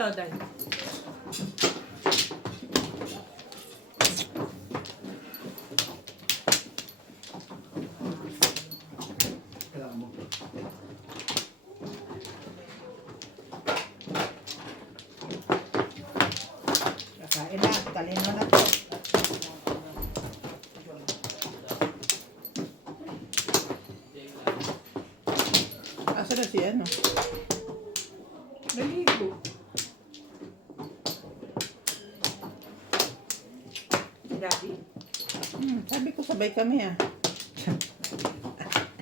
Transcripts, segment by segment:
Ito, dahil. Kailangan mo. Kakain na, talino na to. Asa na si ano? Naligo. Si Daddy, Sabi ko sabay kami ah.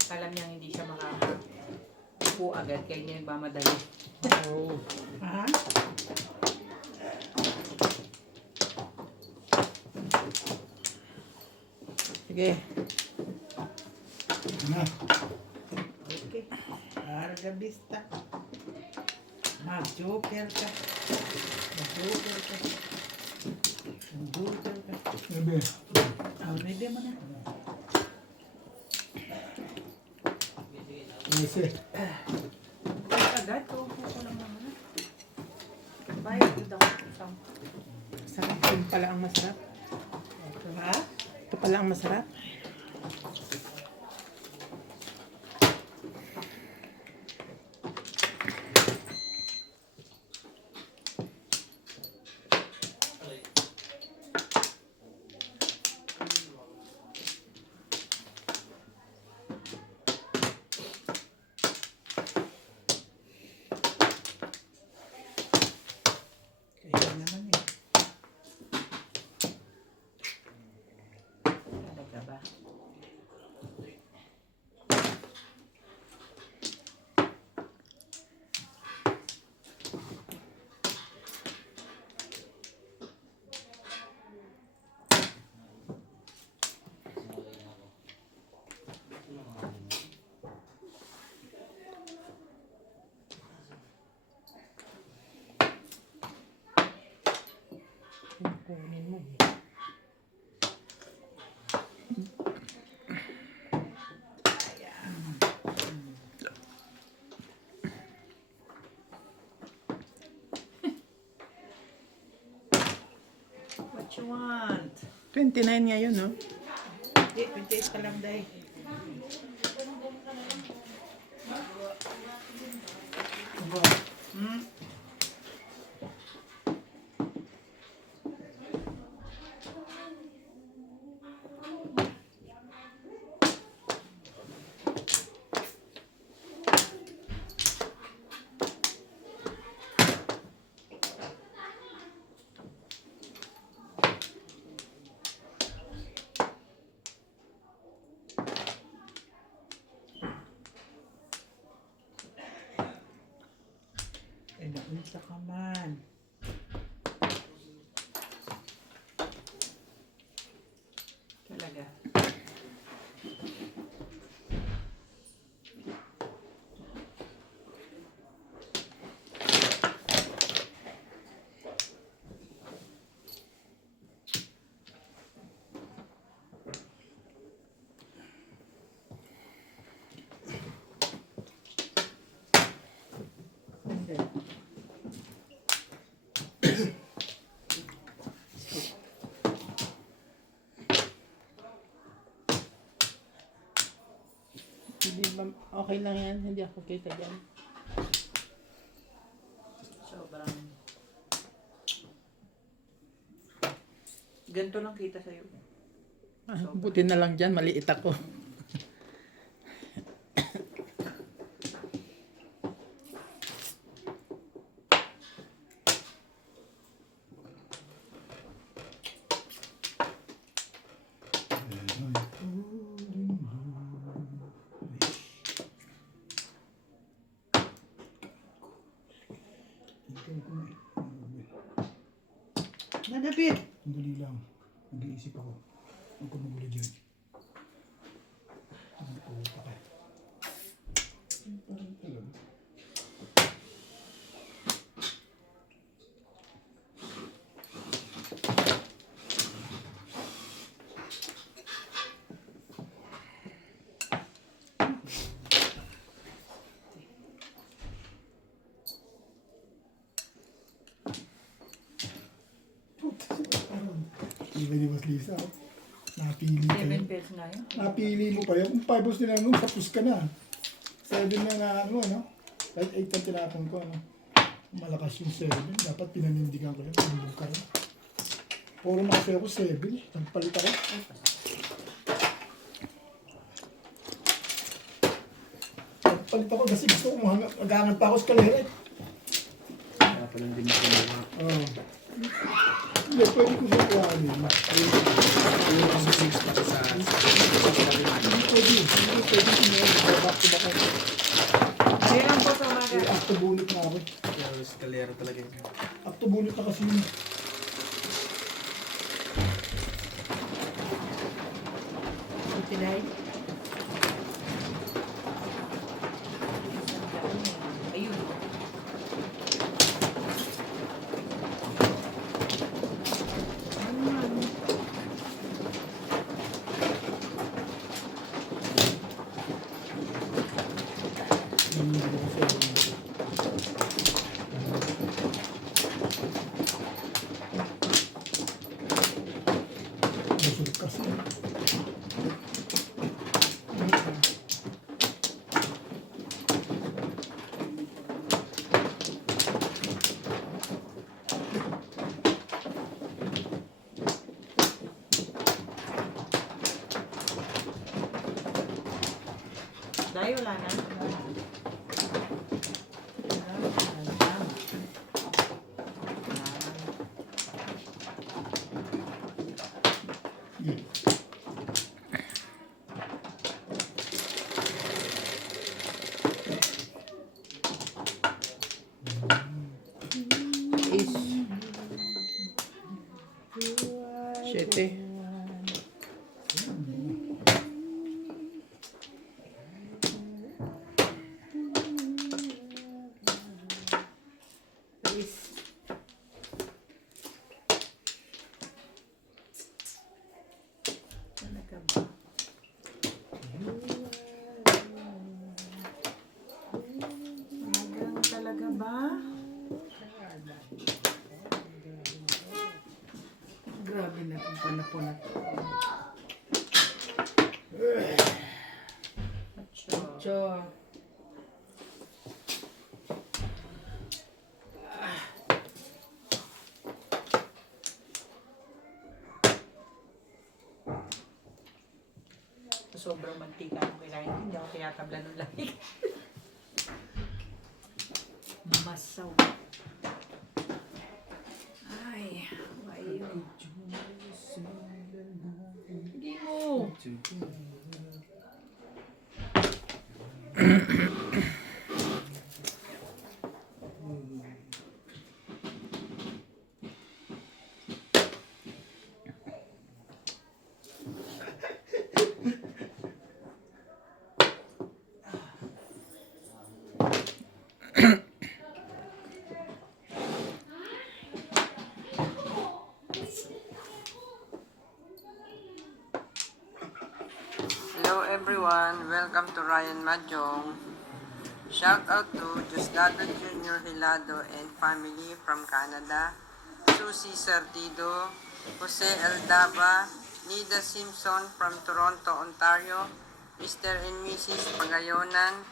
alam niyang hindi siya makaka-upo agad, kaya niya nagmamadali. Oh. Ha? Sige. Na. Okay. Larga vista. Mag-joker ka. Mag-joker ka. Mag-joker ka. Sabi. Hindi mo na. Nisi. Agad, uupo ko lang naman. Bayad yun ako. Sarap. Ito pala ang masarap. Ito ha? Ito pala ang masarap. Kaya naman eh. Talaga ba? Kunin mo. What you want? 29 nga yun, no? Hindi, pintis ka lang dahil. Hmm? Naunsa ka man. Talaga. Hindi ba, okay lang yan. Hindi ako kita dyan. Sobrang... Ganito lang kita sa'yo. Buti na lang dyan. Maliit ako. Nadapit. Sandali lang. Nag-iisip ako. Huwag ko magulo dyan. Hindi ko pa kaya. Parang talaga. ba di Mas Lisa? Oh. Napili ka 7 yun. pesos na yun. Napili mo pa yun. Kung 5 balls nila nung tapos ka na. 7 na na ano, ano? Kahit 8 ang tinapon ko, ano? Malakas yung 7. Dapat pinanindigan ko yun. Pinulong ka rin. Puro na kasi ako 7. Nagpalit ako. Nagpalit ako kasi gusto ko mag-aangat pa ako sa kalera. Kaya pala hindi mo kinuha. Oo. Hindi, pwede ko siya kuhanin. Yung kasi 6 pa sa Hindi pwede. Hindi pwede siya. Back to back ako. Ayun lang po sa umaga. Up to bullet na ako. Pero escalera talaga yun. Up to bullet na kasi yun. Itilay. Ayun. Hindi ko kasi busog kasi. Dahil wala na. Sige. Is. 7. Is. Talaga ba? Talagang talaga ba? Grabe na kung panapon na to. Atso. So, Sobrang mantika ang kailangan. Hindi ako tinatabla nung lagi. Masaw. Ay, wayo. Hindi mo. Hello everyone, welcome to Ryan Majong. Shout out to Diosdado Jr. Hilado and family from Canada, Susie Sardido, Jose Eldaba, Nida Simpson from Toronto, Ontario, Mr. and Mrs. Pagayonan,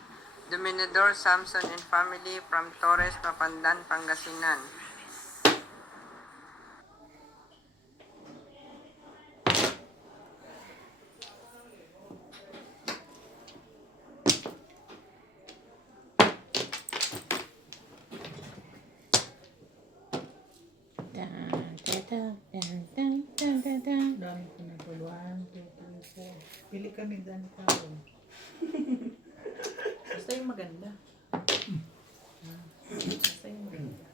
Dominador Samson and family from Torres, Mapandan, Pangasinan. dami ko na tuluan. Pili kami dyan tao. Basta yung maganda. Basta yung maganda.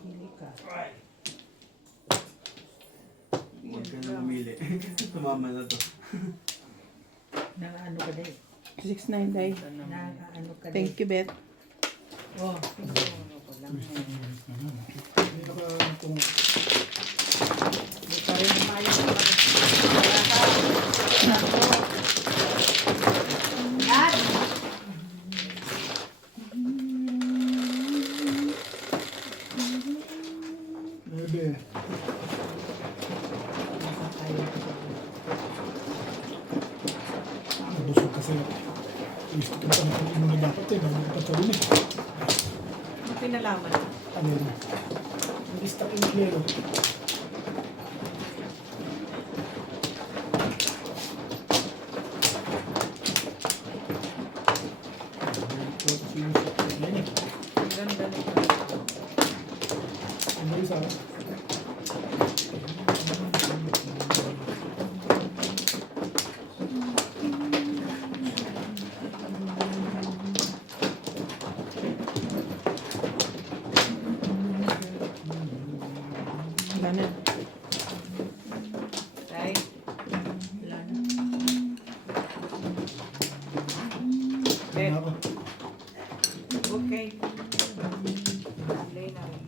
Pili ka. Huwag ka na mamili. Tumama na to. Nakaano ka din. 6-9 day. Nakaano ka din. Thank you, Bet. Oh, Hindi ka ba kung di pa rin umayos ka pa. dami ko pa sabi niya. Ang pinalaman. Ano yun? Ang istak yung klero. Ang ganda nito. Ano yung sa akin? Wala na. Ay. Wala na. Ano ako? Okay. Play na rin.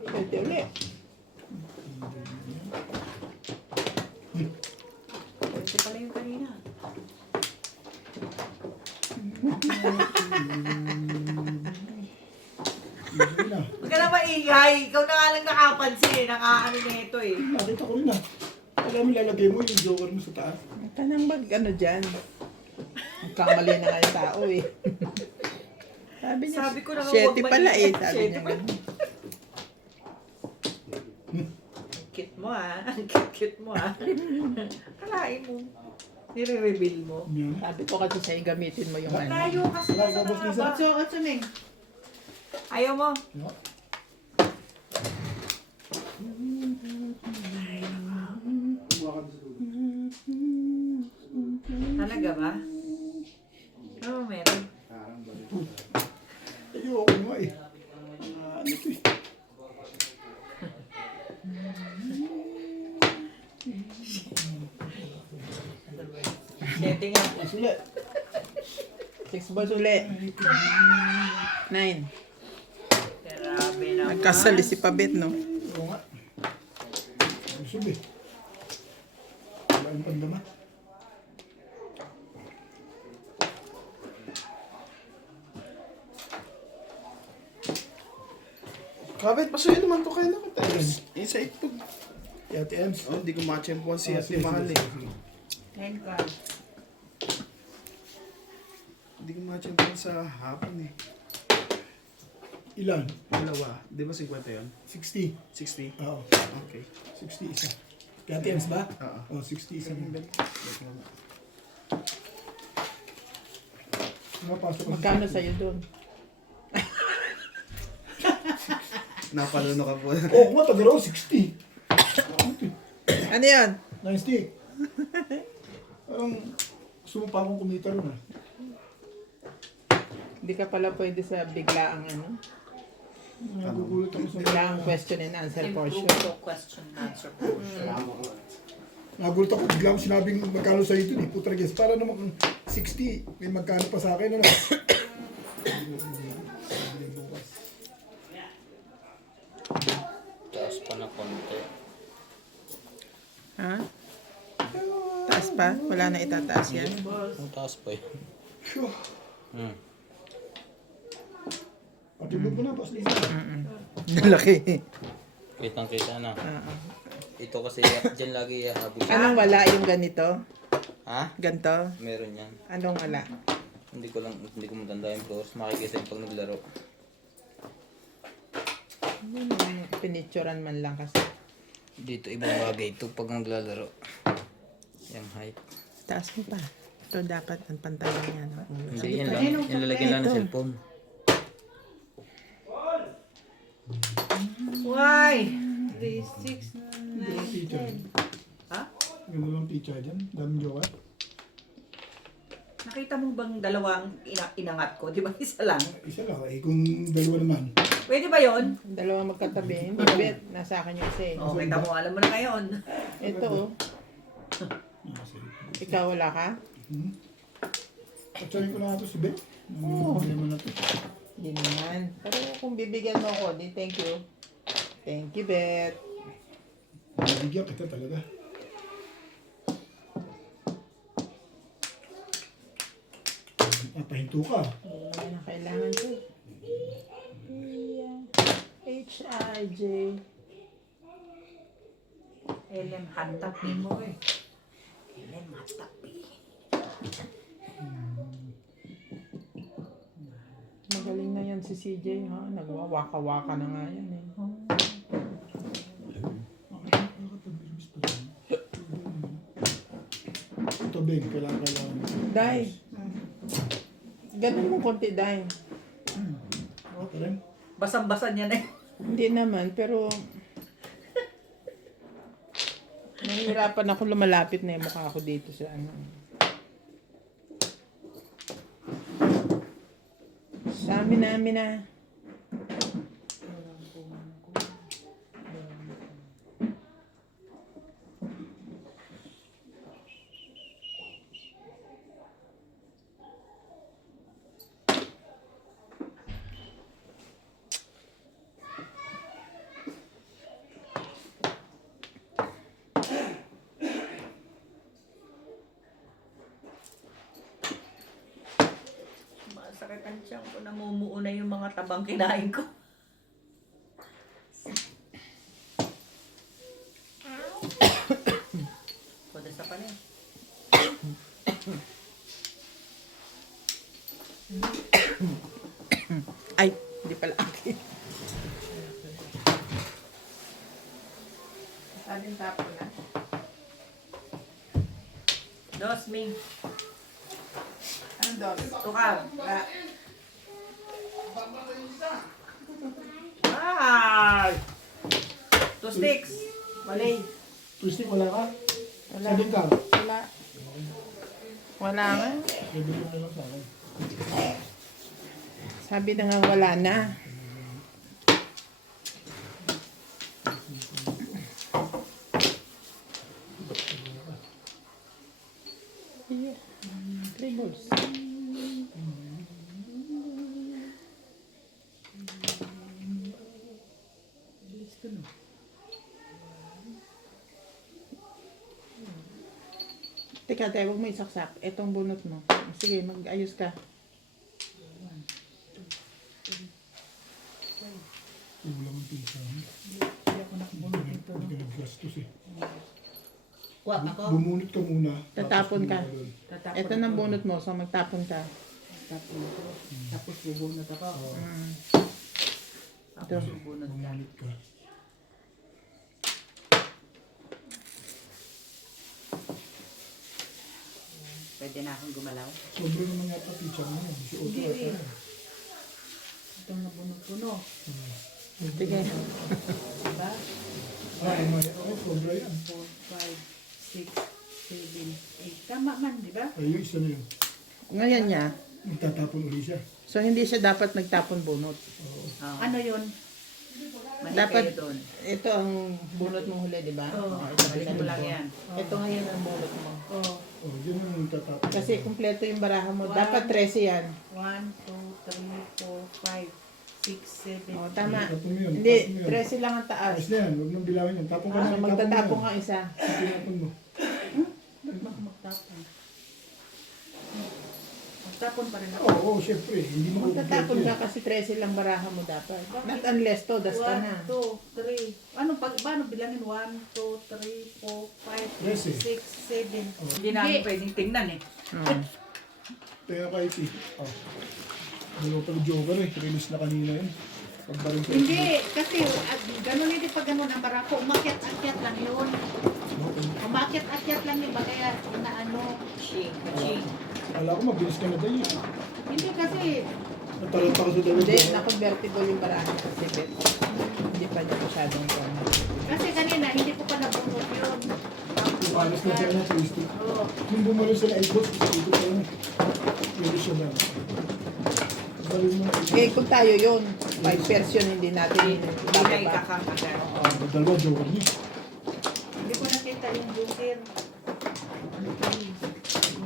Pwede ulit. Pwede pala yung kanina. Hindi na. Huwag ka na maingay. Ikaw na nga lang nakapansin eh. Nakaano na ito eh. Nakita ko rin ah. Alam mo, lalagay mo yung joker mo sa taas. Kanang mag ano dyan. Magkamali na nga yung tao eh. Sabi niya, Sabi ko na nga, Shetty huwag pala eh. maingay. Sabi Shetty niya pala. ganun. Ang cute mo ah. Ang cute mo ah. Kalain mo. Nire-reveal mo. Yan. Sabi ko kasi sa'yo gamitin mo yung ano. Layo kasi Wala, sa Boss Lisa. haba. Ming. Ayaw mo. Yan. Talaga ba? Oo, meron. Ayoko nga eh. Ano ito eh. Shetty nga. Sulit. 6 balls ulit. 9. Grabe naman. Nagkasali si Pabet, no? Oo nga. Busog eh. Wala yung pandama. Kabit, pasuyin naman to kayo na kita. Yung sa itlog. Kaya Ate Ems. Oh, hindi ko ma-champion si Ah, Ate Mahal eh. Ten cards. Hindi ko ma-champion sa hapon eh. Ilan? Dalawa. Di ba 50 yun? 60. 60? Oo. Okay. 60 isa. Kaya Ate Ems ba? Oo. Oo, 60 isa. Napasok ko. Magkano sa'yo doon? Napaluno ka po. Oo, nga, tagaraw, 60. Ano yan? Nice stick. Parang gusto mo pa akong kumita ron ah. Hindi ka pala pwede sa biglaang ano? Nagugulat ako sa Biglaang question and answer portion. Improve to question answer portion. Nagulat ako, bigla akong sinabing magkano sa'yo ito eh. Putra guys, para naman kung 60, may magkano pa sa akin, ano? Taas pa na konti. Ha? Taas pa? Wala na itataas yan? Ang taas pa yun. Sure. Hmm. Patulog mo na, Boss Lisa. Laki. Kitang-kita na. Oo. Ito kasi dyan lagi hahabol. Anong wala yung ganito? Ha? Ganto? Meron yan. Anong wala? Hindi ko matanda yung floors. Makikita yung pag naglaro. Pinicturan man lang kasi. Dito ibang bagay ito pag naglalaro. Yung height. Taas mo pa. Ito dapat ang pantalan niya. No? Hindi, yan lang. Yan lalagyan lang ng cellphone. Why? 3, 6, Ganda lang teacher. Ha? Ganda lang teacher dyan. Daming joker. Nakita mo bang dalawang inangat ko? Di ba isa lang? Isa lang eh. Kung dalawa naman. Pwede ba yon? Dalawa magkatabi. Hindi bet. Nasa akin yung isa eh. Oh, kita mo, alam mo na ngayon. Ito oh. Ikaw wala ka? Patsarin ko na ito si Ben. Oo. Problema na ito. Hindi naman. Pero kung bibigyan mo ako, di thank you. Thank you, Bet. Bibigyan kita talaga. Pahinto ka. Yan ang kailangan ko. HIJ. Ellen Hatapi mo eh. Ellen Hatapi. Magaling na yan si CJ, ha? Nagwawaka-waka na nga yan, eh. Ito, Beng, kailangan. Day. Ganun mo konti, Day. Okay rin. Basang-basa niya na eh. Hindi naman, pero... Nahihirapan ako lumalapit na yung mukha ko dito sa ano. Sa amin na. Masakit ang tiyan ko. Namumuo na yung mga tabang kinain ko. Pwede sa panin. Ay, hindi pala akin. Saling tapo na. Dos, Ming. Anong dos? Tukal. Wala. Ay! 2 sticks. Malay. Twisting, wala ka? Wala. Sabi ka. Wala. Wala nga. Sabi ko na lang sa akin. Sabi na nga wala na. Yeah. 3 balls. Teka, tayo, huwag mo isaksak. Etong bunot mo. Sige, mag-ayos ka. Ulam ang pisa. Hindi ako nakabunod dito. Hindi ka nag-gastos eh. Kuha ako. Bumunot ka muna. Tatapon ka. tapos doon. Tatapon Ito ng bunot mo, so magtapon ka. Tapon ko. Tapos bubunot ako. Mm. Tapos bubunot ka. Bumunot ka. Pwede na akong gumalaw. Sobrang naman yata pizza mo. Si Otto Hindi ata. rin. Itong nabunot-puno. Sige. Diba? Ay, sobra yan. 4, 5, 6, 7, 8. Tama man, di ba? Ay, yung isa na yun. Ngayon niya, Magtatapon ulit siya. so hindi siya dapat nagtapon bunot. Ano yun? Mali Dapat- kayo doon. Ito ang bunot mong huli, di ba? Oo. Ito Balik mo lang yan. Ito ngayon ang bunot mo. Oh, Oh, yun ang tatapon. Kasi kumpleto yung baraha mo. Wow. Dapat 13 yan. 1, 2, 3, 4, 5, 6, 7, O, tama. Tapon mo yun. Hindi, tapon mo yun. 13 lang ang taas. Ayos na yan. Huwag nang bilawin yan. Tapon ka na. So, magtatapon ka isa. Tinapon mo. Ba't ba ako magtapon? Magtapon pa rin ako. Oo, syempre. Hindi mo Magtatapon kumpleto ka yan. kasi 13 lang baraha mo dapat. Not unless to, das ka 1, na. 2, 3. Ano, paano bilangin? 1, 2, 3, 4, 5, 6, 7. Hindi namin pwedeng tingnan eh. Mm. Kaya kay T. Oh. Dalawa pala joker eh. Release na kanina yun. Pagbarin ko. Hindi, kasi ganun hindi pa ganun ang barako. Umakyat-akyat lang yun. Umakyat-akyat lang yun. Kaya na ano. Ching, ching. Kala ko mabilis ka na tayo. Hindi kasi, Natalot ako sa dalawa. Hindi, naka-vertical yung baraha kasi hindi pa niya masyadong kung kasi kanina hindi ko pa nabunot yun. Panos na siya na twisted. Oo. Yung bumalo sila 8 box, dito pa yun. Pwede siya na. Balin mo. Eh, kung tayo yun, 5 version, hindi natin Hindi na bababa. ikakakagal. Dalawa joker niya. Hindi ko nakita yung bunker.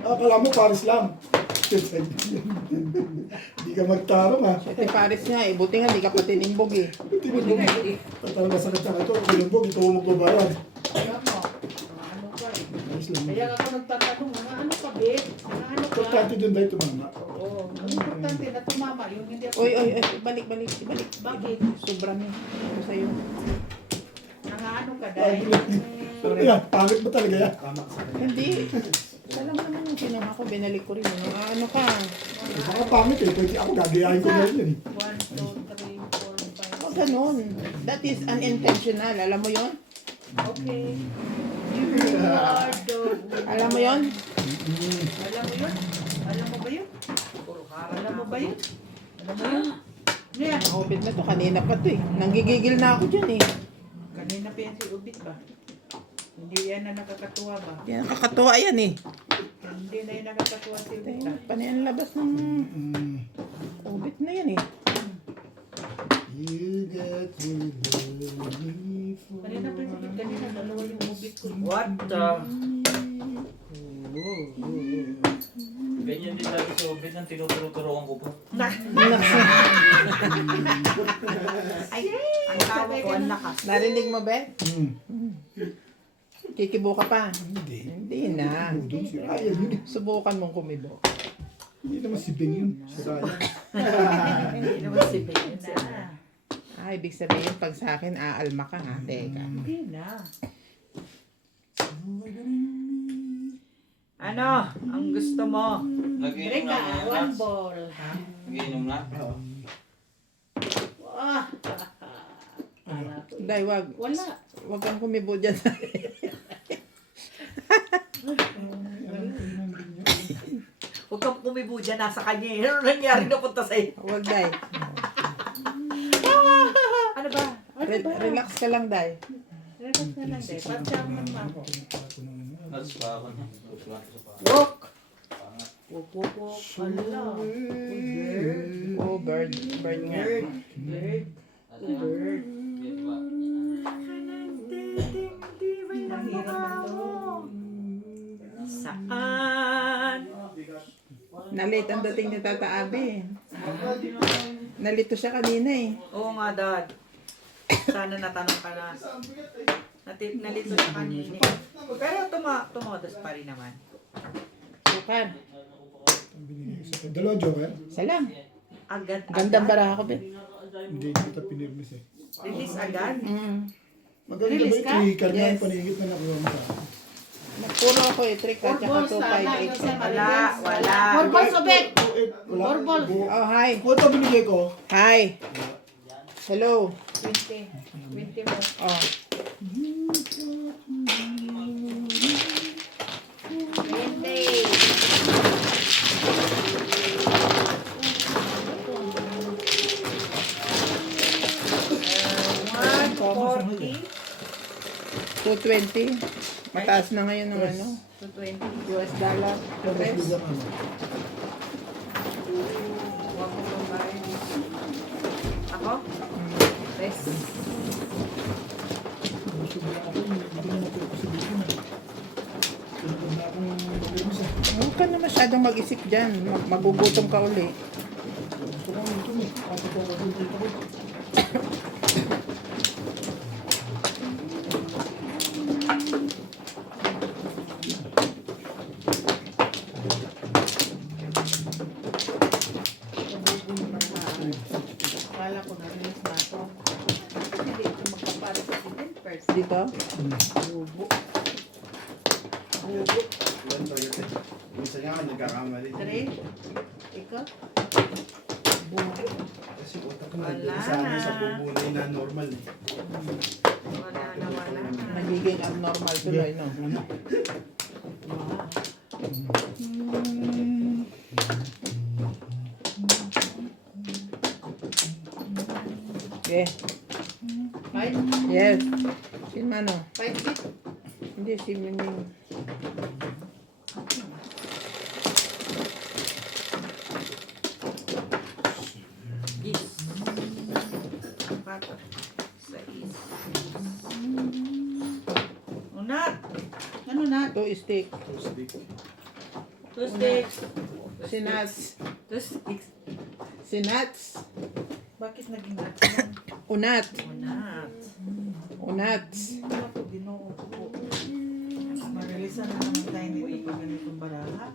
Kala mo Paris lang. Hindi ka magtarong ha. Ito Paris nga eh, buti nga di ka pa tinimbog eh. Tinubog. Tatalo na sakit ka ito. Tinubog, ito mo magbabayad. Alam mo, mga ano ka eh. Paris lang. Kaya ako nagtatanong, mga ano ka, babe? Mga ano ka? Importante doon dahil tumama. Oo. Anong importante na tumama. Yung hindi ako. Oy, balik. Bakit? Sobrang ito sa'yo. Nangaano ka Ay, dahil? Ano yan? Pangit ba talaga yan? Tama sa kanya. Hindi. Alam mo naman yung kinuha ko, binalik ko rin. Ano ka? Baka pangit eh. Pwede ako gagayahin ko na rin yan eh. 1, 2, 3, 4, 5. Huwag ganun. That is unintentional. Alam mo yon? Okay. You are the... Alam mo yon? Alam mo yun? Alam mo ba yun? Alam mo ba yun? Alam mo yun? Ngayon, Ubit na to. Kanina pa to eh. Nanggigigil na ako dyan eh. kanina pa yan si Ubit ba? Hindi yan na nakakatuwa ba? Yan, kakatuwa yan eh. Hindi na yan nakakatuwa si Ubit ba? Panayan labas ng ubit na yan eh. You got to love me for... Kanina pa si Ubit, kanina dalawa yung Ubit ko. What the? Ganyan din lagi sa obit ng tinuturo-turuan ko po. Ay, ang tawa ko, ang lakas. Narinig mo, Ben? Kikibo ka pa? Hindi. Hindi na. Doon si Ryan yun eh. Subukan mong kumibo. Hindi naman si Bing yun. Si Ryan. Hindi naman si Ben. Ibig sabihin pag sa akin, aalma ka ha. Teka. Hindi na. Ano? Ang gusto mo? Nag-inom Rika, na one ball. Ha? Nag-inom na? Ah! Wala. Day, wag. Wala. Wag kang kumibo dyan. Huwag kang pumibo dyan, nasa kanya eh. Ano nangyari na punta sa'yo? Wag, Day. Ano ba? Relax ka lang, Day. Relax na lang din. Pagkaman mo. Nats pa ako niya. Walk! Wuk, wuk, wuk. Ala. Oh, bird. Bird nga. Bird. Bird. Mahirap man to. Saan? Nalit ang dating ni Tata Abi. Nalito siya kanina eh. Oo nga, Dad. Sana natanong ka na. Nalito siya kanina. Pero tumodos pa rin naman. Sukan. Dalawa joker? Salam. Agad. Gandang baraha ko, Ben. Hindi kita pinirmis eh. Release agad. Maganda ba Release yung ka? trigger na Yes. yung panigit na nakuha mo sa akin? Nagpuro ako eh. Trick at saka Four balls, tama, 258. yung sa Wala, wala. Four balls, Ubit. Wala. Four balls. Oh, hi. Kuwata binigay ko. Hi. Hello. 20. 20 mo. Oh. 20. $140. 220. Mataas na ngayon ng ano. 220. US dollar. Tapos Reps. bigyan ka mo. Huwag mo kong bayad. Ako? Yes. Sobra ako. Hindi naman ako sabihin na. Tinapag na akong pinirmis eh. Huwag ka na masyadong mag-isip dyan. Magugutom ka uli. Gusto ko ito eh. Kapag ako dito ko. Kala ko na release na ito. Hindi ito magpapala sa 7 first. Dito. Bubo. Ilan to yun? Minsan nga ako nagkakamali. 3. Ikaw? Kasi utak ko Wala. nandun sa ano, sa bubunay na normal eh. Wala na, wala na. Nagiging abnormal tuloy, no? Okay. 5? Yes. Si Mano. 5 feet? Hindi, si Miming. Is. 4. 6. Unat. Ano na? 2 stick. Two sticks. Si Nats. 2 sticks. Si Nats. Bakit naging natin? Unat. Unat. Unats. Ano ko, ginoo ko po. Marilisan na naman tayo nito pag ganitong baraha.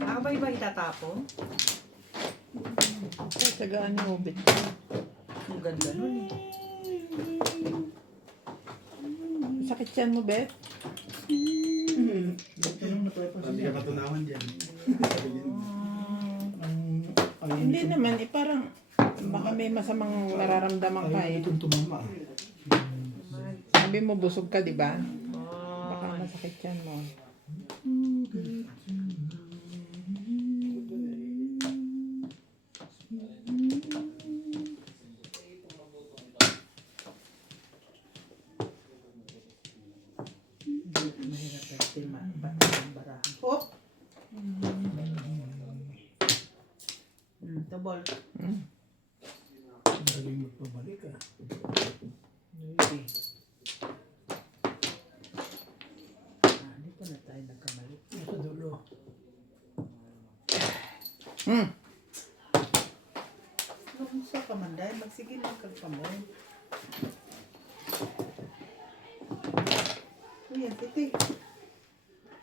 Nakabay ba itatapon? Sasagaan ni Obit. Ang ganda nun eh. Sakit yan mo, Bet? Hindi ka patunawan dyan. Hindi naman, parang baka may masamang nararamdaman ka eh. Itong tumama. Sabi mo busog ka, di ba? Baka masakit yan mo. Mahirap kasi barahan. Oh! Tobol. Magaling magpabalik ah. Dito na tayo nagkamali. Sa dulo. Nung sa kamanday, magsige lang kagpamoy. Uy, ang titi.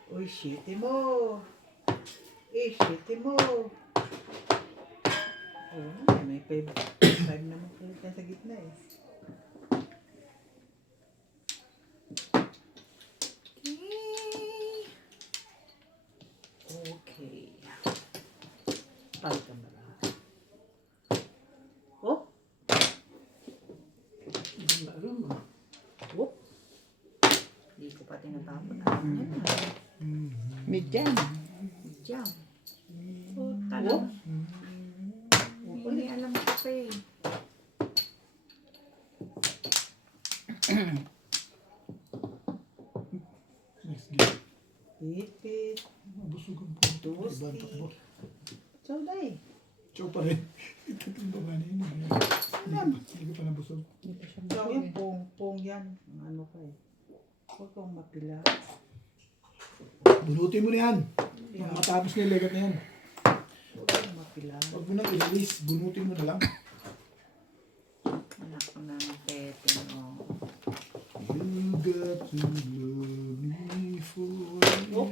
Uy, shitty mo. Shitty mo. Oh, may 5 naman kulit na sa gitna eh. Okay. Palit ang bala. Oh? Oh? Hindi ko pa tinatapon. Meet yan. Jam. Oh, talaga. Hindi alam ko pa eh. Next game. Pipit. Busog ang punto. Toasty. Iba ang takbo. Chowday. Chow pa rin. Itong baba na yun. Hindi ko pa nabusog. Chow yan, pong yan. Ang ano ka eh. Huwag kang mapila. Bunutin mo na yan. Matapos na yung legat na yan. Huwag kang mapila. Huwag mo nang i-release. Bunutin mo na lang. Anak ko na ng pete mo. You got to love me for you.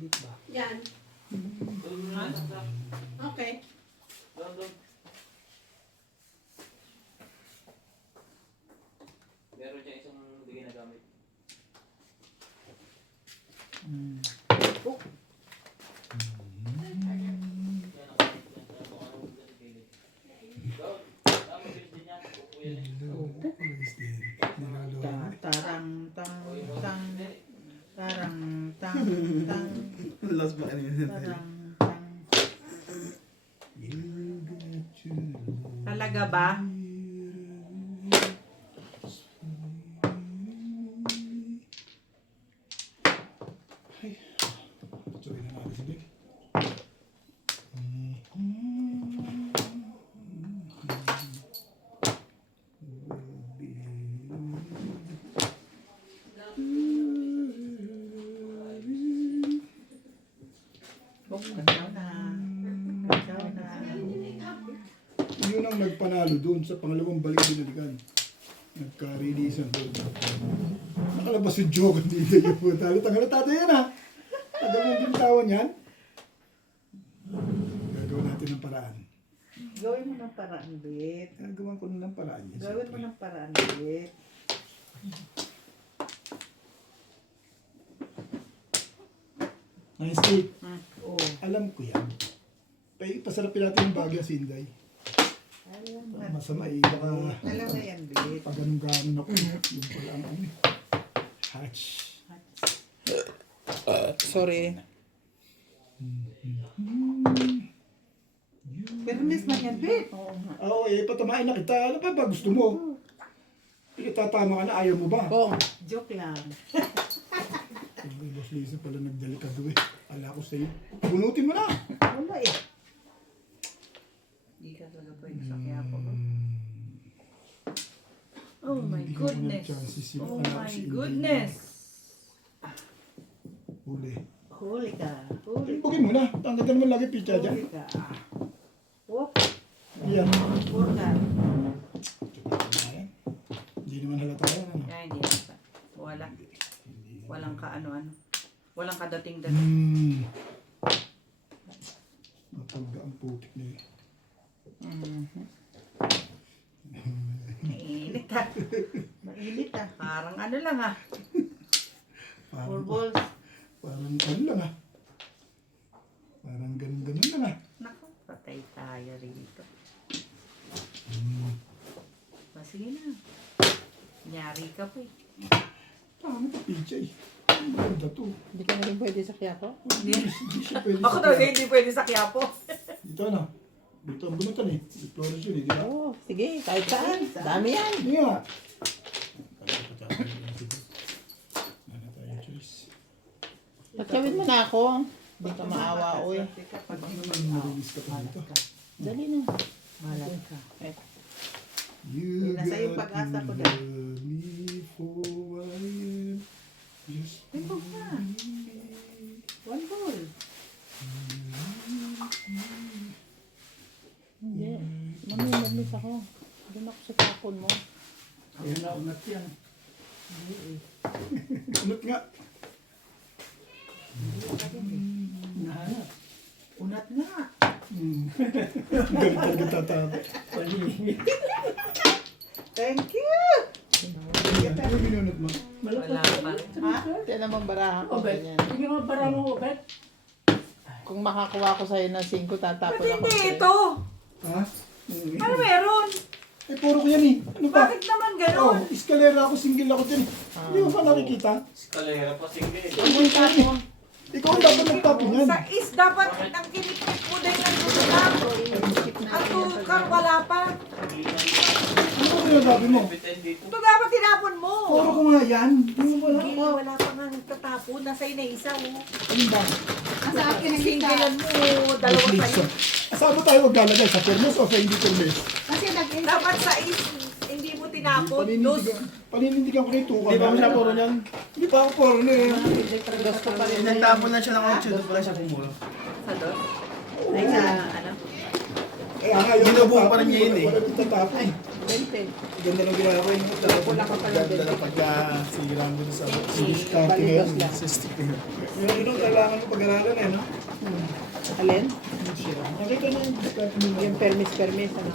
Bit ba? Yan. Okay. Meron siya isang hindi ginagamit. Oh, tarang tang tang tarang tang tang Last ba kanina? tarang tang. Talaga ba? Sorry na natin si Vic. Oh, kantaw na. Kantaw na. Yun ang nagpanalo doon sa pangalawang balik binalikan. Nagka-release ang goal. Nakalabas yung joke dito yung talo. Tangalata yan ha. Tagal mong binitawan yan. Gagawin natin ng paraan. Gawin mo ng paraan, Bit. Gagawin ko ng paraan yan. Gawin mo ng paraan, Bit. Nice take. Oh, Alam ko yan. Pasarapin natin yung bagay sa Inday. alam mo. Masama eh. Baka Alam mo yan, Bit. pag ganun ako. Yung pala ang ano eh. Hatch. Sorry. Pero miss man yan, Bit. Oo nga. Oo eh, patamain na kita. Ano pa ba gusto mo? Itatama ka na, ayaw mo ba? Kong. Joke lang. Ay, Boss Lisa pala nagdelikado eh. Ala ko sa'yo. Bunutin mo na! Wala eh. Hindi ka talaga pwede sa kaya po. Oh my Hindi ko na goodness. chances yung Oh anak ko my si Inday. goodness. Huli. Huli ka. Huli ka. Bugin mo na. Tanggal ka naman lagi pizza dyan. Huli ka. Whoop. Yan. Huli ka. Tsaka na yan. Hindi walang kadating-dating. Matangga ang putik na yun. Mainit ha. Mainit ah. Parang ano lang ha. Parang, Balls. parang ano lang ah. Parang ganun-ganun lang ah. Naku, patay tayo rito. Sige na. Nyari ka po eh. Tama ka, PJ. Ang ganda to. Hindi ka na rin pwede sa Quiapo? Hindi siya pwede Ako sa- talaga hindi pwede sa Quiapo. Dito na. Dito ang bunutan eh. Di Flores yun eh, di ba? Oo, sige, kahit saan. Dami yan. Hindi nga. Ano tayo, choice? Patyawin mo na ako. Hindi ka maawa, uy. Pag naman marilis ka pa dito. Dali na. Malat ka. Eh, You Nasa iyong got pag-asa to ko dyan. love me for I am. Just Ito pa. One ball. hindi. Mamimaglit ako. Doon ako sa tapon mo. Ayun na, unat yan. Unot nga. Nahanap. Unat nga. Galit talaga tatama. Thank you. Ano yung binunot mo? Wala pa. Ha? Tiyan naman barahan ko. Ganyan. Hindi nga para mo, Obet. Kung makakuha ko sa'yo ng 5, tatapon Ba't ako. hindi ito? Ha? Ano meron? Eh, puro ko yan eh. Ano ba? Bakit naman Oh, ganon? eskalera ako, single ako din. Hindi mo pa nakikita? Eskalera pa, sige. Ikaw ang dapat nagtapon yan. Sa is dapat ang kinipit mo din ng tulad. Ang tukar wala pa. Ano ba sinasabi mo? Ito dapat tinapon mo. Puro ko nga yan. Hindi mo wala. Hindi, wala pa nga nagtatapon. Nasa na isa oh. Ano ba? Nasa akin ang Singgilan mo, dalawa sa'yo. Saan mo tayo maglalagay? Sa permes o sa hindi permes? Kasi nag-isa. Dapat sa is, hindi mo tinapon. Dos. Paninindigan ko na yung tukal. Di ba mo siya puro niyan? Hindi pa ako puro na eh. Gusto pa rin. Nagtapon na siya ng 8, doon pala siya pumuro. Sa dos? Ay, sa ano? Kaya nga yun. Binubuo pa rin niya yun eh. Wala yung tatapon. 20. Ganda ng ginawa ko yun. Wala ka pala Ganda din. ng pagkasigilan ko sa Sige. Balitos lang. sa stick na yun. Yung kailangan mo pag-aralan eh, no? Alin? Nakita niyo yung discount mo. Yung permis, ano?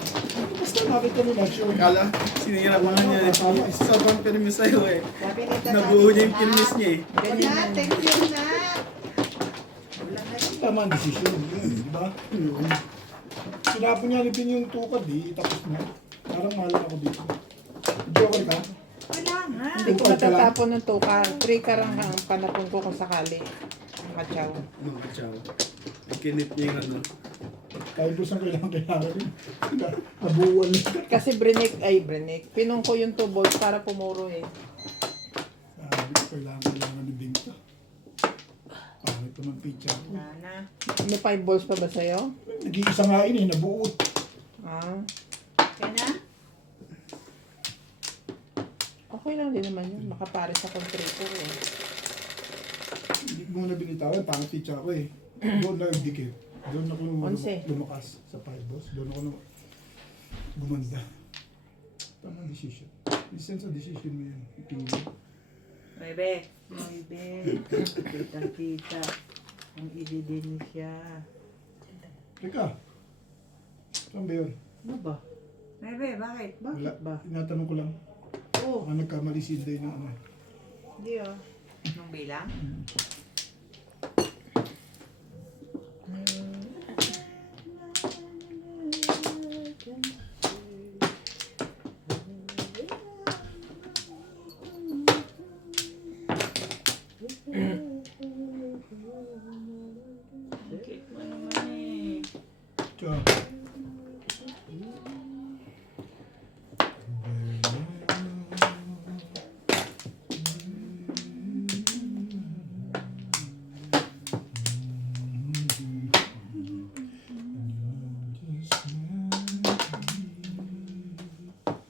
Basta nakita niyo lang siya. Kala, sinira pa nga niya eh. Sobrang permis sa'yo eh. Sabi nito, Nabuo niya yung permis niya eh. Ganyan Unat, yan. thank you, Unat. Wala na yun. Tama ang desisyon. Yun, di ba? Sinapon niya din yung tukad eh. Tapos na. Parang mahal ako dito. Joker ka? Wala nga. Hindi ko matatapon ng tukar. 3 karang ang panapon ko kung sakali. Matyaw. Ano, ciao. Ikinip niya yung ano. Kahit doon saan kailangan rin. Nabuwan niya. Kasi break. Pinong ko yung 2 balls para pumuro eh. Sabi ko, kailangan ni Bingta. Pangit ko ng picture ko. Wala na. May 5 balls pa ba sa'yo? Nag-iisa nga yun eh, nabuot. Ah. Kaya na? Okay lang din naman yun. Makapares sa kontrito eh. Hindi ko muna binitawan, pangit picture ko eh. Doon na nagdikit. Doon ako Onse. lumakas sa 5 balls. Doon ako gumanda. Tamang decision. Listen sa decision mo yun. Ipili. Bebe. Ay, Ben. Kita-kita. Ang ididin siya. Teka. Saan ba yun? Ano ba? Bebe, bakit? Bakit ba? Tinatanong ko lang. Oh, Baka nagkamali si Inday ng ano. hindi ah. Nung bilang? Okay, ano naman eh. Tsaka.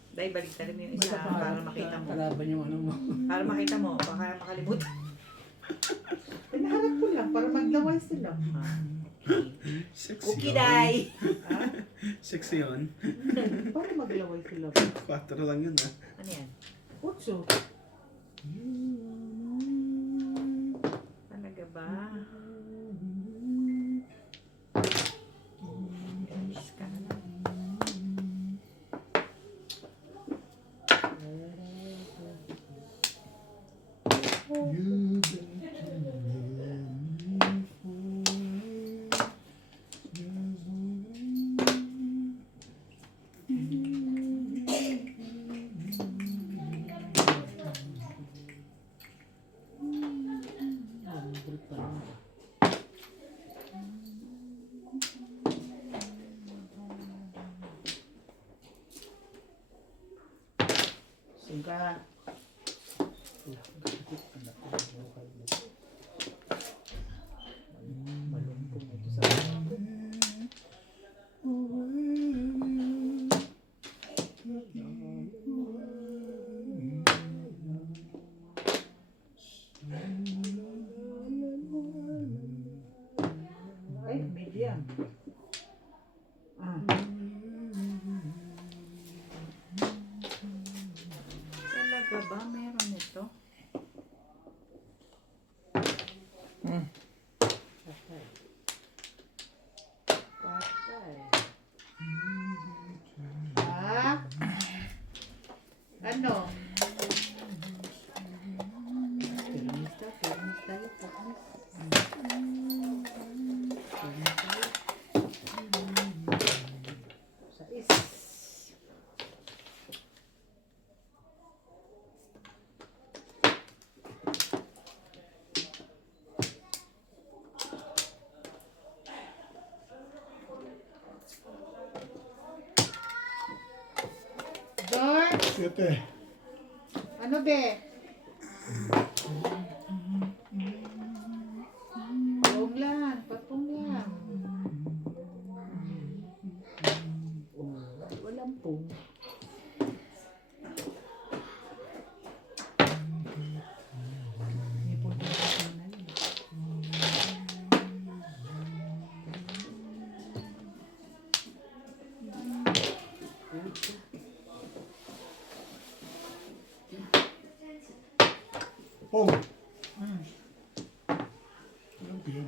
Dahil baliktad mo yung isa para makita mo. Kalaban yung ano mo. Para makita mo, baka makalimutan. Pinahanap ko lang para maglaway sila. Sexy Cookie yun. day! Sexy yun. Para maglaway sila. 4 lang yun ah. Ano yan? Otso. Talaga ba? Bilis ka na lang. You got to let me fall. Suga. Ay, medium. Talaga ba? Meron ito? Ah? Ano? Permista, permis tayo, permis. Permis tayo. Sais. George, 7. ano be? Pong lang, patong lang. Walang pong. May pong na yun. Oh. Ano ba yun?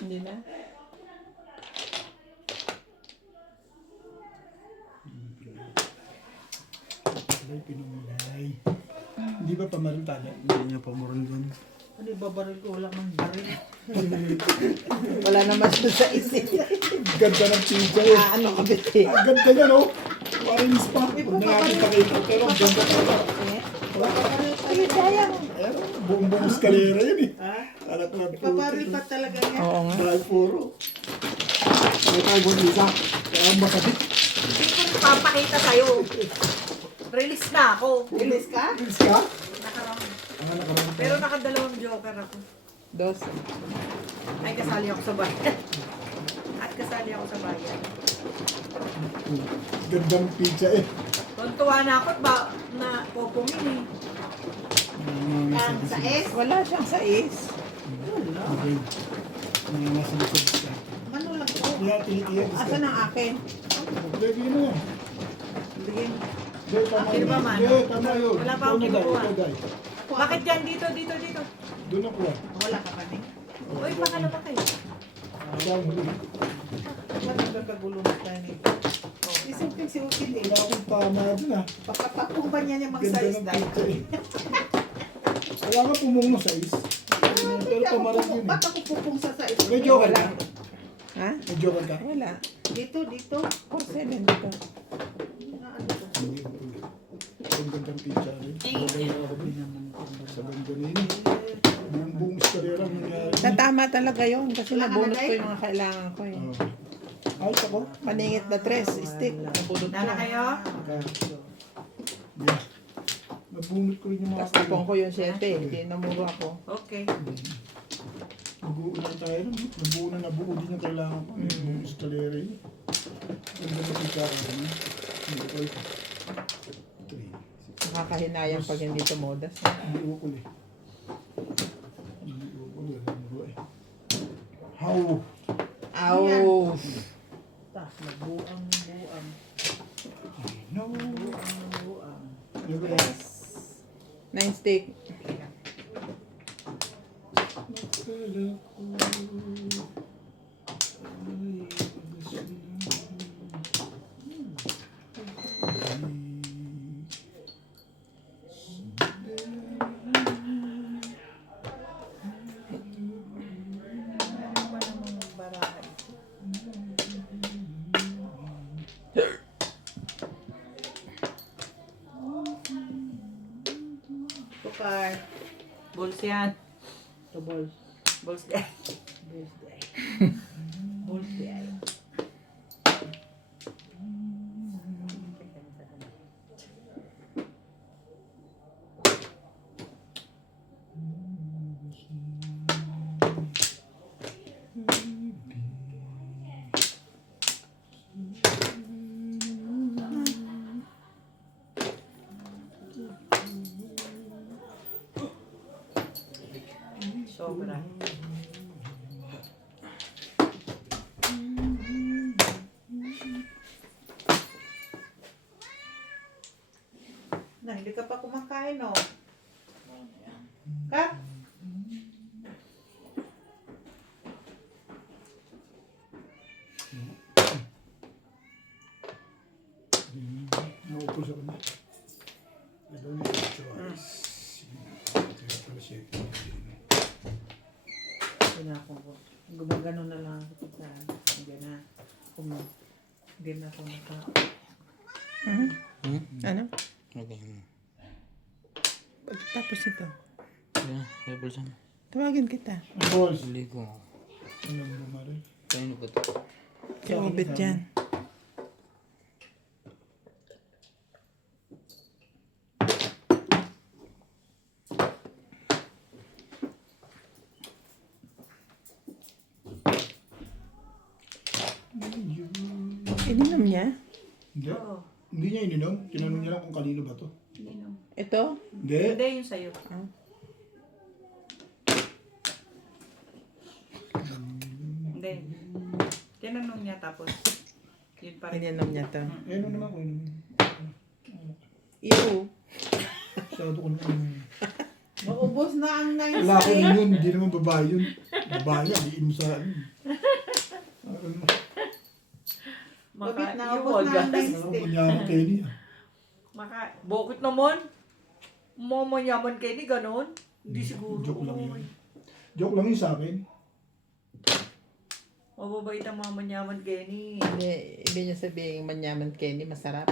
Hindi na. Ay, pinumulay. Hindi ba pamaruntada? Hindi niya pamuran doon. Ano ibabaril ko? Wala mang baril. Wala naman siya sa isip. Ganda ng pizza eh. Ano ka biti? Ang ganda niya, no? Marinis pa. Huwag na natin pakita. Pero ang ganda talaga. Ay, sayang. Pero buong eskalera yun eh. Ha? Anak na Ipabaril pa talaga niya. Oo nga. Dahil puro. May tayo mo isa. Kaya ang masakit. Hindi ko papakita sa'yo. Release na ako. Bilis ka? Bilis ka? Nakarami. Nakaraan Pero nakadalawang joker ako. 2. Ay, kasali ako sa bayan. At kasali ako sa bayan. Gandang pizza eh. Tuntua na ako ba na popongin eh. Ang sa S? Wala siyang sais. Okay. Nangangasalusog ka. Ano lang po? Kaya tinitiyan. Asan ang akin? Lagi mo yan. Bigyan. Hindi, tama Akin yun. ba man? Hindi, tama yun. Wala pa akong Ikaw na, kinukuha. ikaw, Day. Bakit dyan? Dito, dito, dito. Doon ako ah. Wala ka pa din. Uy, pangalawa kayo. Saan huli? Ba't nagkakagulo na tayo nito? Isipin si Ukit eh. Wala akong tama dun ah. Pakapakong ba niya niya Ganda mag-size ng dahil? pizza eh. Wala nga pumong no size. Pero pamarag yun eh. Ba't ako pupong sa size? May joker ka? Ha? May joker ka? Wala. Dito, dito. 4-7 dito. Na ano to? Hindi. Ang gandang pizza rin. Bagay na ako dun. Sa ganda rin eh. Ang buong eskalera ang nangyari. Tatama talaga yon kasi Wala ka nabunot na, ko Day? yung mga kailangan ko eh. Oh. Ayos ako. Paningit na 3, stick. Nabunot Dala ko. kayo? Yeah. Nabunot ko rin yung mga Tapos tapong ko yung 7, hindi namuro ako. Okay. Nag-uulan tayo nun. Nabuo na nabuo din yung kailangan ko. Yung buong eskalera yun. Ang ganda ng pizza rin. Hindi ko ito. 3. Nakakahinayang pag hindi tumudas. Hindi ukol eh. Hindi ukol eh. Ano eh. How? Ow! Ta, magbuang. No. Buang. Ano ba yan? 9 stick. Balls yan. To balls. Balls yan. Balls day. Balls day. Sobra. Na, hindi ka pa kumakain, no? Kap? Naupo sa kanya. Ito na yung choice. Kaya pala siya ito. Hindi na ako. Gumagano na lang ako sa hindi na. Hindi na ako naka... Ano? Okay. Pagkatapos ito, Yeah, level sana. tawagin kita. Balls. Huli ko. Ano mo mare? Kaino ba ito? Si Obet dyan. Ininom niya? Hindi. Oo. Hindi niya ininom. Tinanong niya lang kung kanino ba to. Hindi no. Ito? Hindi. Hindi yung sa'yo. Hindi. Tinanong niya tapos. Yun pa rin. Ininom niya to. Eh, ano naman kung ininom. Iyo. Masyado ko naman. Maubos na ang nice Wala ko rin yun. Hindi naman babae yun. Babae yan. Iinom sa ano. Ano. Bakit na yung ubos na ang wagas. nice Ano day? ko niya Kenny. Bakit naman? Mamanyaman kayo ni ganon? Hindi siguro. Joke lang yun. Joke lang yun sa akin. Mababait ang mamanyaman kayo ni. Hindi niya sabihin manyaman Kenny, masarap.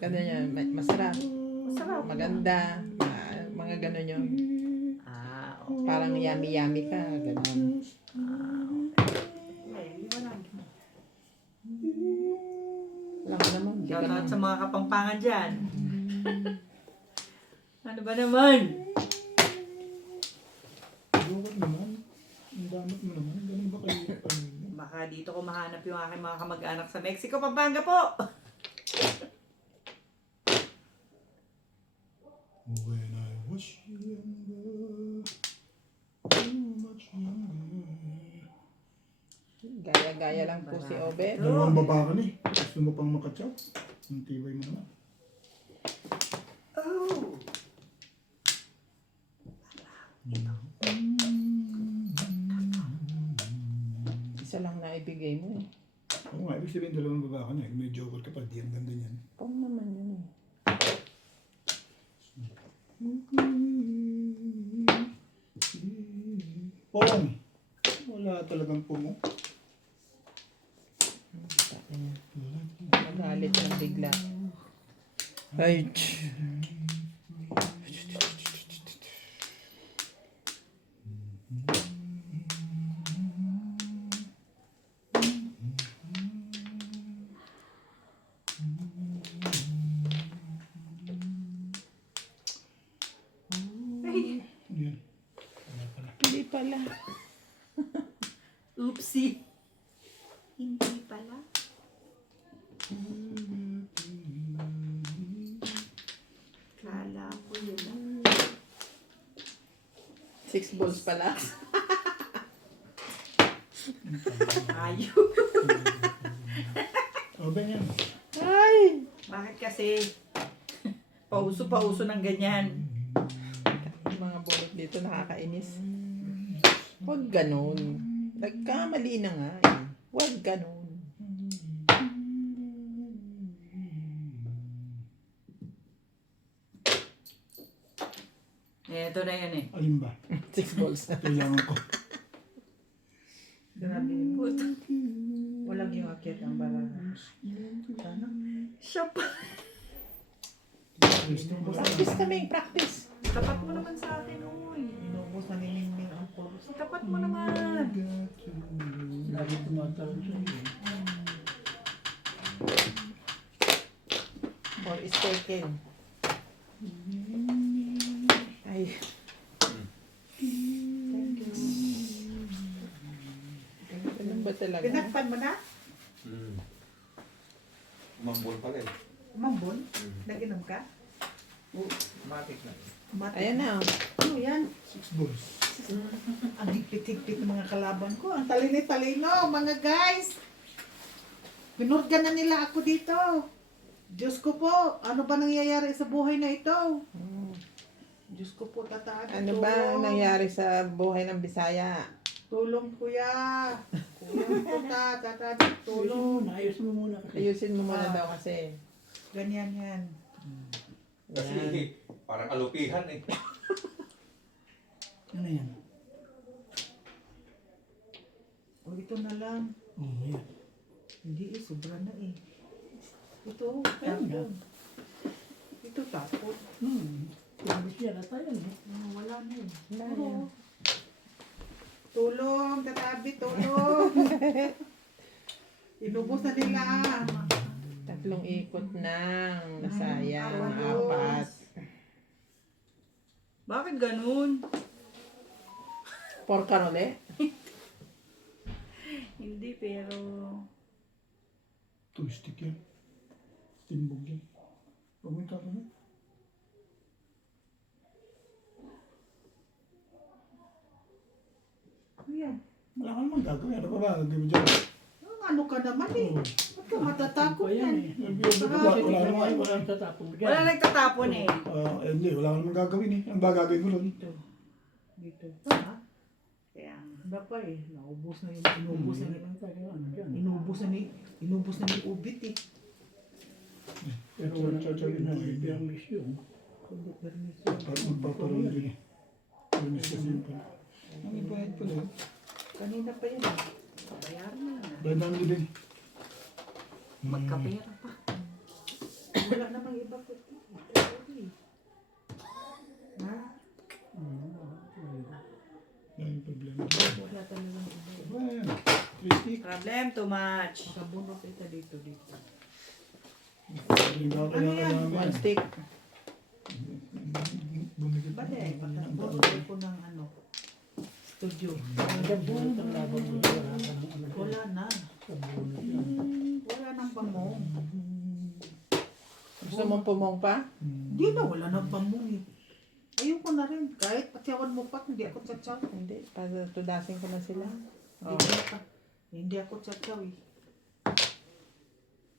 Ganun yan, masarap. Masarap. Maganda. Mga ganun yun. Okay. Parang yummy-yummy ka. Ganun. Hindi mo lang. Alam mo naman. Hindi ka Shoutout naman. sa mga kapampangan dyan. Ano ba naman? Joke naman. Ang damot mo naman. Ganun ba kayo? Baka dito ko mahanap yung aking mga kamag-anak sa Mexico, Pampanga po. When I was younger, too much younger. Gaya-gaya lang po si Obet. Dalawang baba ka na eh. Gusto mo pang makatsaw? Ang tibay mo naman. Oh. Isa lang na ibigay mo eh. Oo nga, ibig sabihin dalawang baba ka na eh. May joker ka pa, di ang ganda niyan. Pang naman yun eh. Pong! Wala talagang pong. Magalit ng bigla. Ay, Yan. Wala pala. hindi pala. Oopsie. Hindi pala. Kala ko yun. 6 balls pala. Ayaw. O ba yan? Ay! Bakit kasi? Pauso ng ganyan. Yung mga bulot dito nakakainis. Huwag ganun. Nagkamali na nga eh. Huwag ganun. Ito na yun eh. Alin ba? 6 balls na. Kailangan ko. Grabe. Puto. Walang yung akyat ang balahan. Siya pa. Gusto mo. Practice kami, practice. Tapat mo naman sa akin, uy. Inubos na ni Mingming ang puros. Tapat mo naman. Lagi tumatalon siya. Or is taken. Ay. Ganun ba talaga? Tinakpan mo na? Umambol pala eh. Mambon? Nag-inom ka? Matik na. Mati. Ayan na. Ano yan? 6 balls. Ang higpit-higpit ng mga kalaban ko. Ang talino-talino, mga guys. Pinurga na nila ako dito. Diyos ko po, ano ba nangyayari sa buhay na ito? Diyos ko po, tataan. Ano ba nangyari sa buhay ng Bisaya? Tulong kuya. Kuya po tataan. Tulong. Ayusin mo muna. Ayusin mo muna daw kasi. Ganyan yan. Kasi parang alupihan eh. Ano yan? O ito na lang. Yan. Hindi eh, sobra na eh. Ito, tapon. Ito tapon. Sabi siya na tayo. Wala na eh. Wala Oo. yan. Tulong, tatabi, tulong. Inubos na nila. 3 ikot nang nasayang. Ayos. 4. Bakit ganun? Porka ulit? Hindi, pero... Two-stick yan. Timbog yan. Huwag mo tapos na. Ano yan? Wala ka naman gagawin. Ano pa ba? Hindi mo dyan. Ang ano ka naman eh. Ito, matatakot yan. Wala naman. Wala naman tatapon mo dyan. Wala nagtatapon eh. Hindi, wala ka naman gagawin eh. Ang ba gagawin mo nun? Dito. Dito. Ha? Kaya, Iba pa eh. Naubos na yun. Inubos na ni. Inubos na ni Ubit eh. Pero wala tsatsarin na. Hindi permission. Magpaparoon din eh. Permis kasi yun pala. Ang ibayad pala yun. Kanina pa yan eh. bayaran mo na. Bayad namin din. Magkapera pa. Wala namang iba pa. Ha? Yan yung problema. Wala talagang iba. Ayan. 3 stick. Problem too much. Makabunot ito dito. Yung gagawin Ano yan? namin. 1 stick. Bumigit. Bale, patabunot ko ng ano. Studio. Wala na. Wala nang pamong. Gusto mong pumong pa? Hindi na, wala nang pamong eh. Ayoko na rin. Kahit patyawan mo pa, hindi ako tsatsaw. Hindi. Tudasin ko na sila. Hindi ako tsatsaw eh.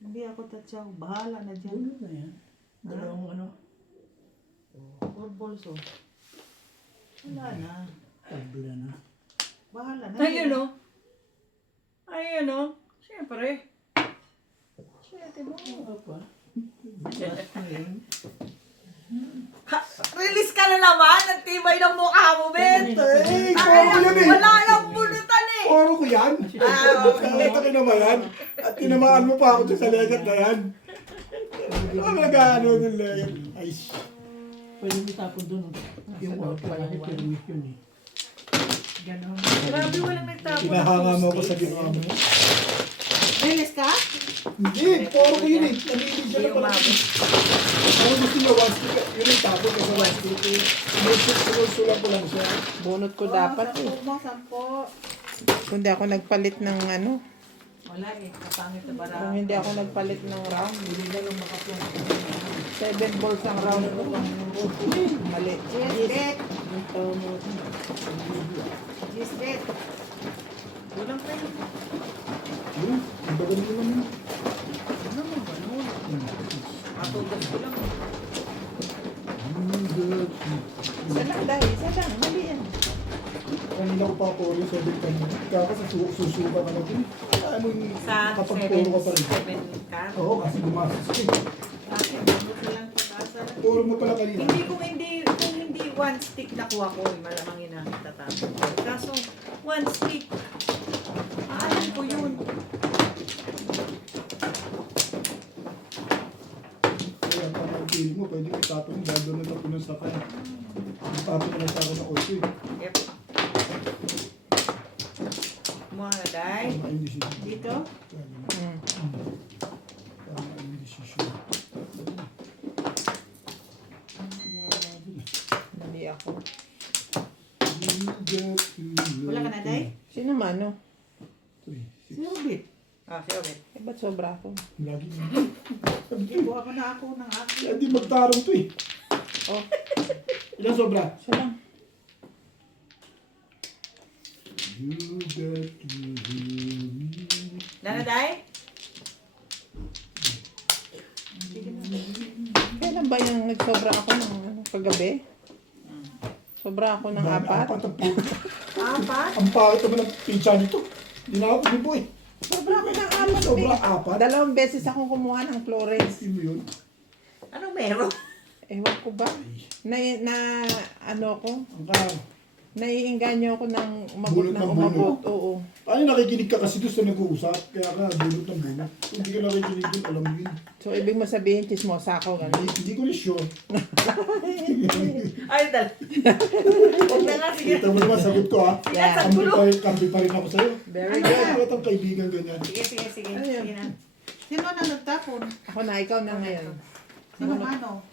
Hindi ako tsatsaw. Bahala na dyan. na yan. Dalawang ano. Or bolso. Wala na. Tabla na. Bahala na. Ayun o. Ayun o. Siyempre. Siyempre mo. Release ka na naman. Ang tibay ng mukha mo, Ben. Eh, poro ko yan eh. Wala nang bulutan eh. Poro ko yan. Ito ka naman yan. At tinamaan mo pa ako sa legat na yan. Ano nag-ano ng legat? Ay, Pwede mo tapon doon. Yung water kasi permission eh. Ganon. Grabe, walang nagtapon. pinahanga mo ako sa ginawa mo. Release ka? Hindi, poro ko yun eh. Nalilig siya na Yung pala. mabot. Ano gusto niya, one stick. Yun yung tapon kasi one stick eh. Sinusulang ko lang siya. Bunot ko dapat eh. Sampo. Kundi ako nagpalit ng ano. Wala eh. Kapangit na bara. Kung hindi ako nagpalit ng round. Hindi na lang makapong. 7 balls ang round ko. Mali. Gisbet. Ito mo. Gisbet. Walang pera. Yun, ang bagal ko lang yun. Ano mo ba nun? Patugas ko lang. Isa lang dahil. Isa lang. Mali yan. Kanina ko pa poro yung 7 kanina. Kaya kasi susuka ka na din. Kaya mo yung Sa kapag poro ka pa rin. 7 ka. Oo, kasi gumastos ka eh. Kasi bunot na lang pag-asa. Puro mo pala kanina. Hindi kung hindi one stick nakuha ko, malamang yun ang itatapon ko. Kaso, one stick. Alam ko yun. Kaya parang feeling mo, pwede itapon yung gagawin na tapon ng sakay. Wala ka na, Day? Sino mano? Si Obit. Ah, si Obet. Eh, ba't sobra ako? Lagi na. Ibuha ko na ako ng akin. Hindi magtarong to eh. Oh, Ilan sobra? siya lang. You got to me. Lana, Day? Kailan ba yung nagsobra ako ng kagabi? Sobra ako ng apat. Apat ang puto. Apat? Ang pangit naman ang pizza nito. Hindi na ako bibo eh. Sobra ako ng apat. Sobra eh. apat. Dalawang beses akong kumuha ng Florence. Hindi mo yun. Anong meron? Ewan ko ba? Ano ko? Ang karo. Naiinganyo ako ng umabot Bunot ng ng umabot. Oo. Ano nakikinig ka kasi doon sa nag-uusap? Kaya ka bunot ng bunot. Kung hindi ka nakikinig doon, alam mo yun. So, ibig mo sabihin, chismosa ako, gano'n. Hindi ko na sure. Ay, dal. Huwag na nga, sige. Kita mo naman, sagot ko ha. Yeah. Kampi pa rin ako sa'yo. Very Ano good. bakit ang kaibigan ganyan? Sige, sige, sige. Ano yan? Sige na. Sino na nagtapon? Ako na, ikaw na ngayon. Sino ano?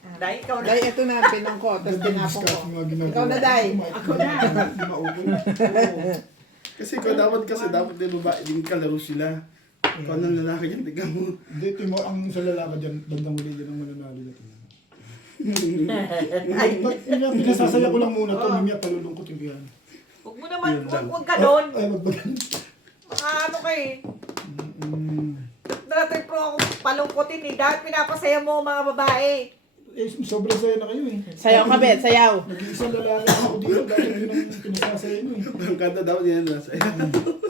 Day, ikaw na. Dahil ito na, pinong ko, tapos Ganda tinapon discuss ko. mga ginagawa. Ikaw na, Day. Ako na. Hindi maupo. Kasi ikaw dapat din babae, din kalaro sila. Ikaw ng lalaki yan, tignan mo. Hindi, Timo, ang sa lalaki dyan, bandang huli dyan ang mananalo na ito. Ay, Pinasasaya ko lang muna ito, mamaya palulungkot yung yan. huwag mo naman, huwag ka doon. Ay, magbagan. Mga ano kayo eh. Dati pro ako palungkotin eh. Dahil pinapasaya mo ang mga babae. Eh, sobrang saya na kayo eh. Sayaw ka, Bet, sayaw. Nag-iisang lalaki ako dito, dahil yun ang pinasasaya nyo eh. Ang kanta dapat yan na sa'yo.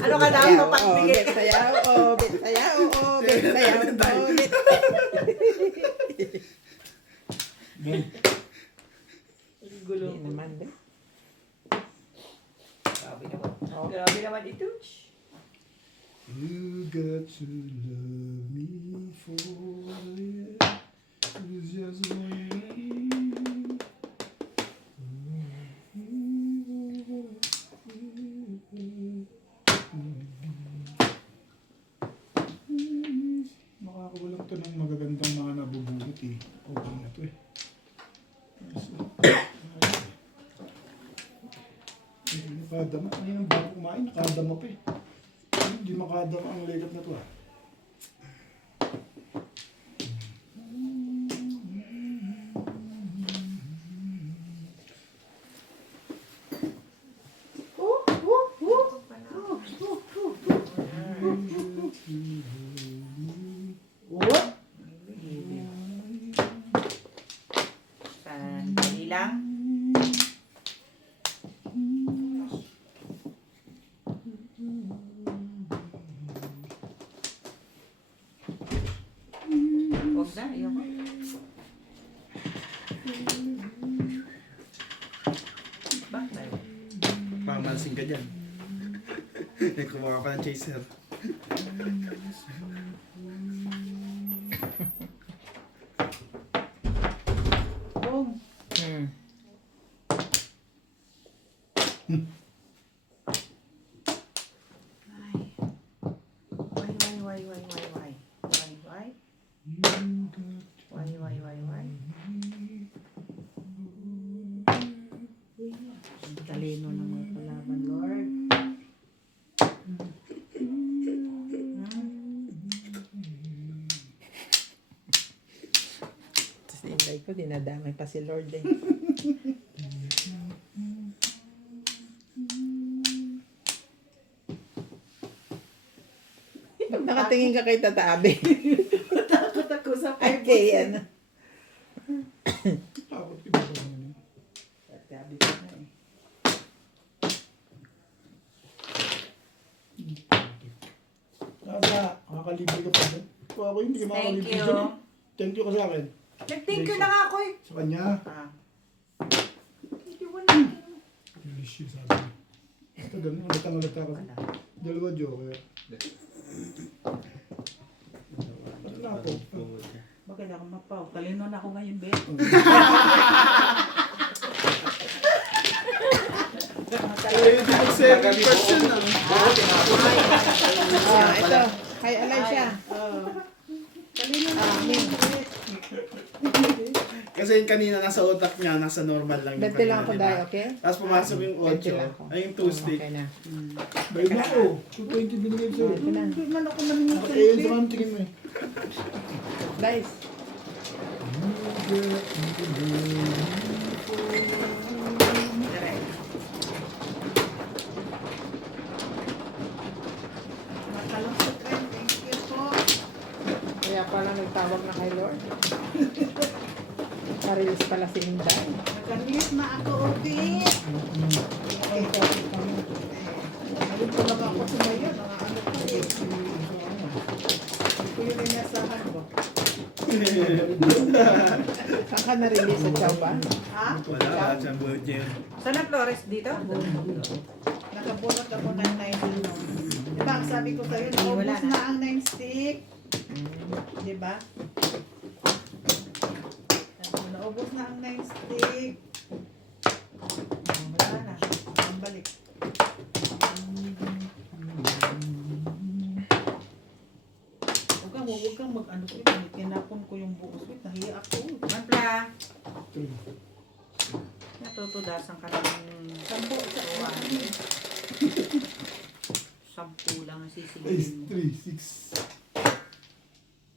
Ano ka daw Sayaw, mapagbigay? Bet, sayaw, Bet, sayaw, Bet, sayaw, Bet. Ben, Gulo. Hindi naman, Bet. Grabe naman. Grabe naman ito. you got to love me for it. It's just the way. Makakawalan to ng magagandang mga nabubunot eh. Okay na to eh. Nakadama. Ano yung bago kumain? Nakadama pa eh. Hindi makadama ang legat na to ah. Sandali lang. Huwag na, ayoko. Bakit? Pamalasing ka dyan. Kumuha ka ng chaser. Bong. Talino ng mga kalaban, Lord. Tapos inday ko, dinadamay pa si Lord eh. Pag nakatingin ka kay Tata Abe. Takot ako sa Ay, kay ano. Takot ka ba naman eh? Sabi ko na eh. Nasa, makakalibre ka pa dyan. Kung ako hindi ka Thank makakalibre you. dyan eh. Thank you ka sa akin. Nag-thank you na nga ako eh. Sa kanya. Ah. Delicious sabi niya. Basta ganun, ulit ako. Dalawa joker. Ba't na ako? Bakit ako mapaw? Talino na ako ngayon, Ben. Eh, di mag-7 person lang. Ito. Kay Alicia. Talino na ako Min. ngayon. Kasi Kasi yung kanina nasa utak niya, nasa normal lang yung Bente lang ako kanina, dahil, diba? okay? Tapos pumasok yung Bente 8. lang ako. Ay, yung 2 stick. Okay na. Bayad na ako. 220 binigay ko sa'yo. Okay na. Hindi man ako maningi sa Eh, sa mga tingin mo eh. Guys, Direct. Matalang sa trend. Thank you po. kaya pala nagtawag na kay Lord. Parilis pala si Inday. Nag-release na ako, Odi. Ngayon ko lang ako sumayon. Mga ano ko eh. Hindi ko yun inasahan ko. Saan ka na-release sa Chowban? Ha? Wala, sa buhat niya yun. Saan ang Flores dito? Nakabunot ako ng 9. Diba, ang sabi ko sa'yo, naubos na ang 9 stick. Diba? Naubos na ang 9 stick. Wala na. Ang balik. Huwag kang mag-ano ko yun. Kinapon ko yung buong sweet. Nahiya ako. Manpla. Natutudasan ka ng Sampo. tuwan. 10 lang ang Ace sisilingin mo. 3, 6.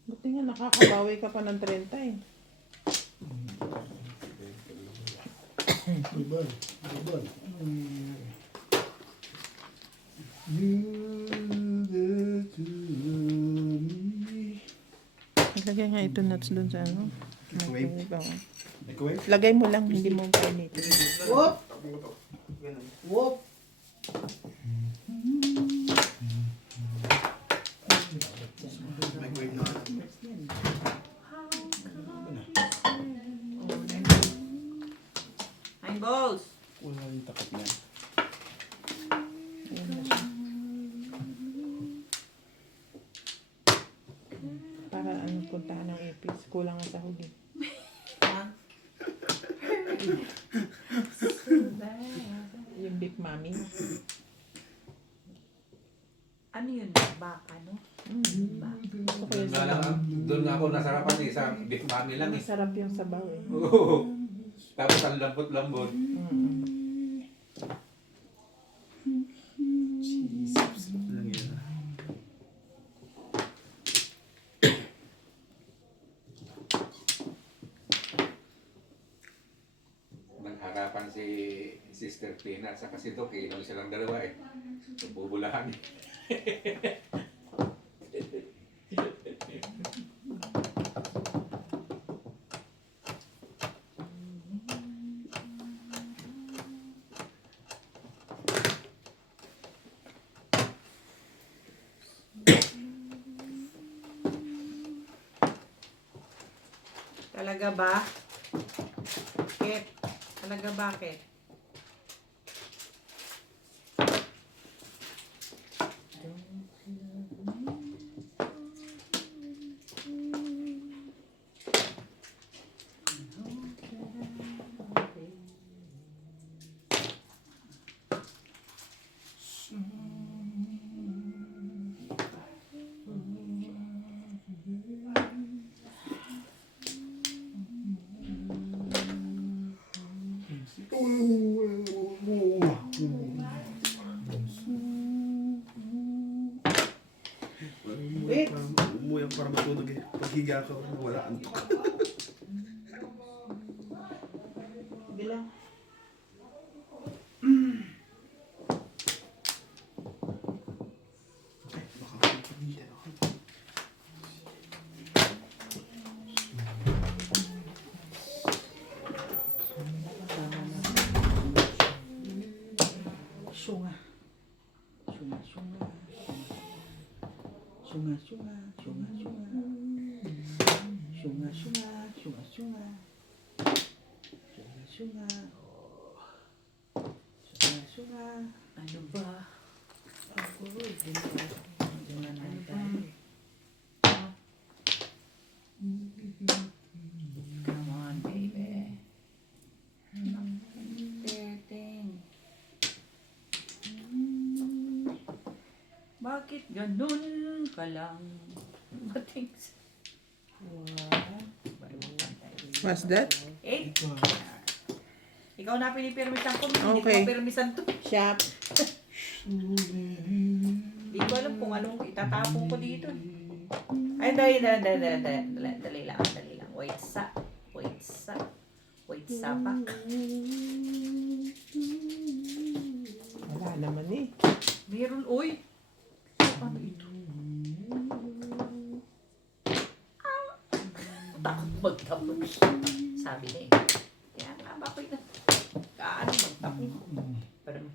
Buti nga nakakabawi ka pa ng 30 eh. Ibal. Ibal. You the to me. Lagay nga ito nuts doon sa ano. Microwave? Oo. Microwave? Lagay mo lang, hindi mo painitin. Whoop! Ganun. Whoop! Microwave na. Nine balls. Wala yung takot niya. Ayan na siya. Para ano, puntahan ng ipis. Kulang ang sahog eh. Yung beef mami. Ano yun? Baka, no? Gusto ko yung Nga lang, sabaw. doon ako nasarapan eh, sa beef mami lang eh. Masarap yung sabaw eh. Oo. Tapos ang lambot-lambot. Walang yun. Nagharapan si Sister Pina sa kasi Doc, inom silang dalawa eh. Bubulahan eh. Talaga ba? Kit. Talaga ba, Kit? Wait. Umuwi ako para matulog eh. Paghiga ko, wala antok. Bilang. Ay, baka paghiga ako. Sunga. Sunga, sunga. Sunga, sunga, sunga, sunga. Sunga, sunga, sunga, sunga. Sunga, sunga. Sunga, sunga. Ano ba? Ako, hindi na natin. Come on, baby. Teteng. Bakit ganun ka lang? Bating sa... Wow. Balimutan tayo. What's that? 8. Ikaw na pinipirmisan ko, hindi Okay. ko pirmisan to. Shop. Hindi ko alam kung anong itatapon ko dito. Ay, dali lang. Wait sa pak. Wala naman eh. Meron, uy. Ano ito? Takot magtapon. Sabi na eh. Kaya nga, bakit na? Kaano magtapon? Parang,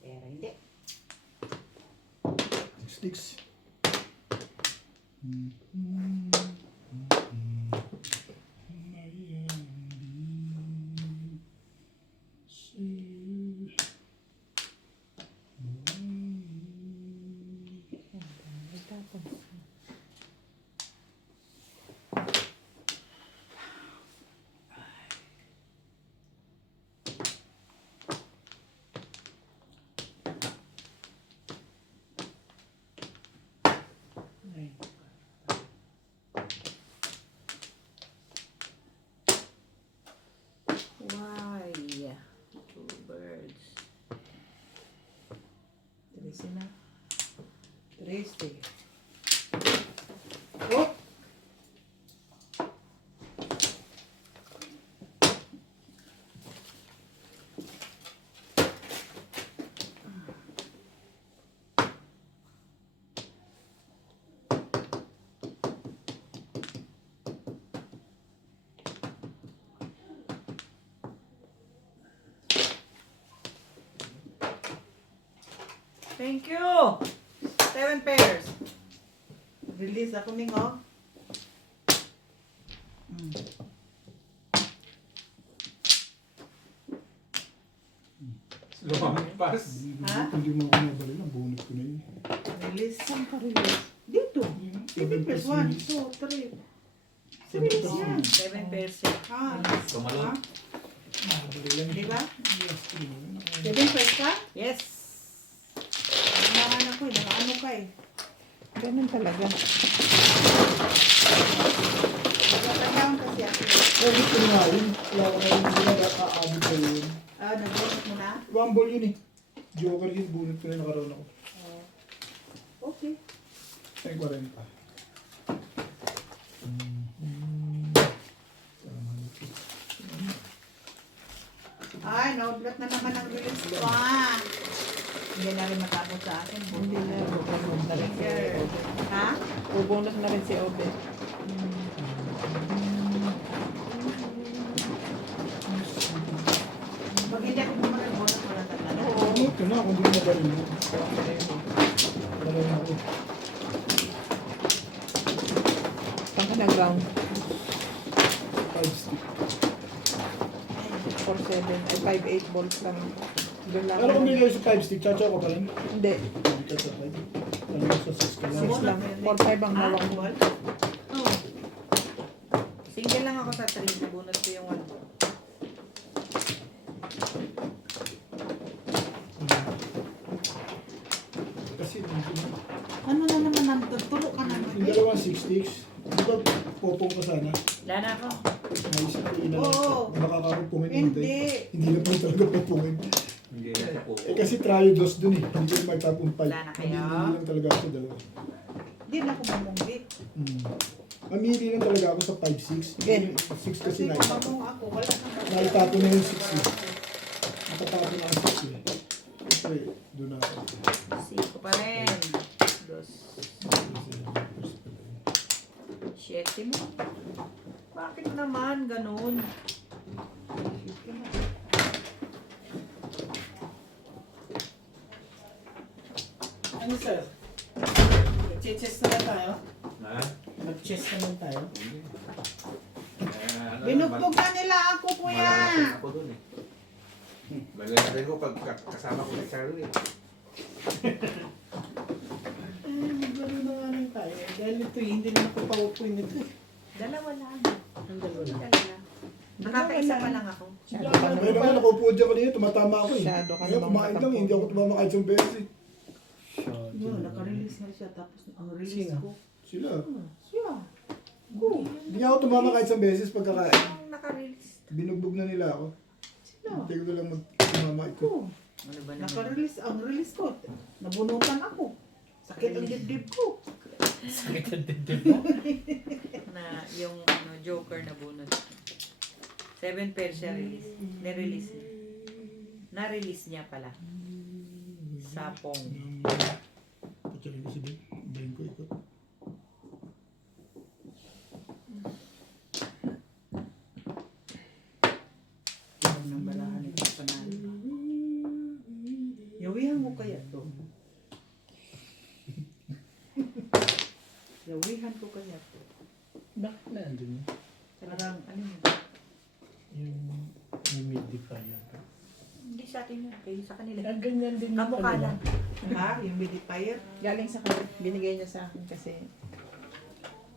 pero hindi. Sticks. Why? 2 birds. Trece na. 13. Thank you. 7 pairs. Release ako mingo. Lumampas. Ha? Hindi mo ako nabali na, bunot ko na yun. Release. Saan ka release? Dito. 7 plus 1, 2, 3. Release yan. 7 pairs. Ah, Tumalon. ah, Nabali lang. di ba? Yes, 7 plus ka? Yes. Nangahan ako eh. Nakaano ka eh. Ganun talaga. Nagkatagawang kasi ako. Pero gusto nga yun. Wala ko na yun. Hindi na nakaabot ko yun. Ah, nag-bonus mo na? Rumble yun eh. Joker yun. Bunot ko na nakaroon ako. Okay. Ay, 40. Ay, naudlat na naman ang release ko ah. Hindi na rin matapos sa akin. Hindi na. Bubunod na rin si Obe. Ha? Bubunod na rin si Obe. Pag hindi ako bumalik-bonus, wala talaga. Oo, ito na. Kung di mo nabali mo. Wala na ako. Saan ka nag-ground? 5 stick. 4-7. Ay, 5-8 balls lang. Doon lang. Pero kung bigay sa 5 stick, chacha ko pa rin. Hindi. Hindi ka sa 5. Ano sa 6 ka lang. 6 lang. 4-5 ang hawak mo. Oh. Single lang ako sa 3. Nabunot ko yung 1. Kasi Ano na naman nandun? Tulo ka naman yung eh. dalawang 6 sticks, di ba popong ko sana? Wala na ako. Naisip ko yun na lang. Oo. Makakapupungin Hindi. Hindi na po talaga popungin. Hindi na sa pupo. Eh kasi trio dos dun eh. Hindi ko magtapong 5. Wala na kayo? Mamili lang talaga ako dalawa. Hindi na ako mamunggi. Mamili lang talaga ako sa 5-6. Okay. 6 kasi Kasi kung naitapon. mamung ako, wala nang Naitapon na yung 6 eh. Nakatapon na ang 6 eh. Okay, doon na ako. 5 pa rin. 2. 7 mo. Bakit naman ganun? Ano sir? Chiches na lang tayo? Ha? Mag-chess naman tayo. Binugbog na nila ako, kuya. Malakas ako dun eh. Magaling ko pag kasama ko si Charlie. Maglaro na nga lang tayo. Dahil ito hindi naman ako paupuin nito. Dalawa lang. Ang dalawa lang. Dalawa. Nakakaisa pa lang ako. Masyado ka Kaya naman. naman nakaupo dyan kanina, tumatama ako eh. Masyado ka Kaya namang kumain lang, matampo. hindi ako tumama kahit isang beses eh. No, naka-release na siya. Tapos ang release Sino? ko. Sila. Siya. Hindi nga ako tumama kahit isang beses pagkakain. Ang naka-release. Binugbog na nila ako. Sila. Hindi ko na lang tumama ito. Ako. Ano ba naman? Naka-release. Ang release ko. Nabunutan ako. Sakit ang dibdib ko. Sakit ang dibdib mo. Na yung ano, Joker na bunot. 7 pairs siya release. Nirelease niya. Na-release niya pala. Sapong. Patuloy ko si Ben. Ben ko ikot. Huwag nang balahan ito panalo. Yawihan mo kaya to? Yawihan ko kaya to? Bakit na andun yun? Parang, ano yun? Yung humidifier ka. Hindi sa atin yun. Kayo sa kanila. Ah, ganyan din yung Kamukha kanila. lang. Ha? Yung humidifier? Galing sa kanya. Binigay niya sa akin kasi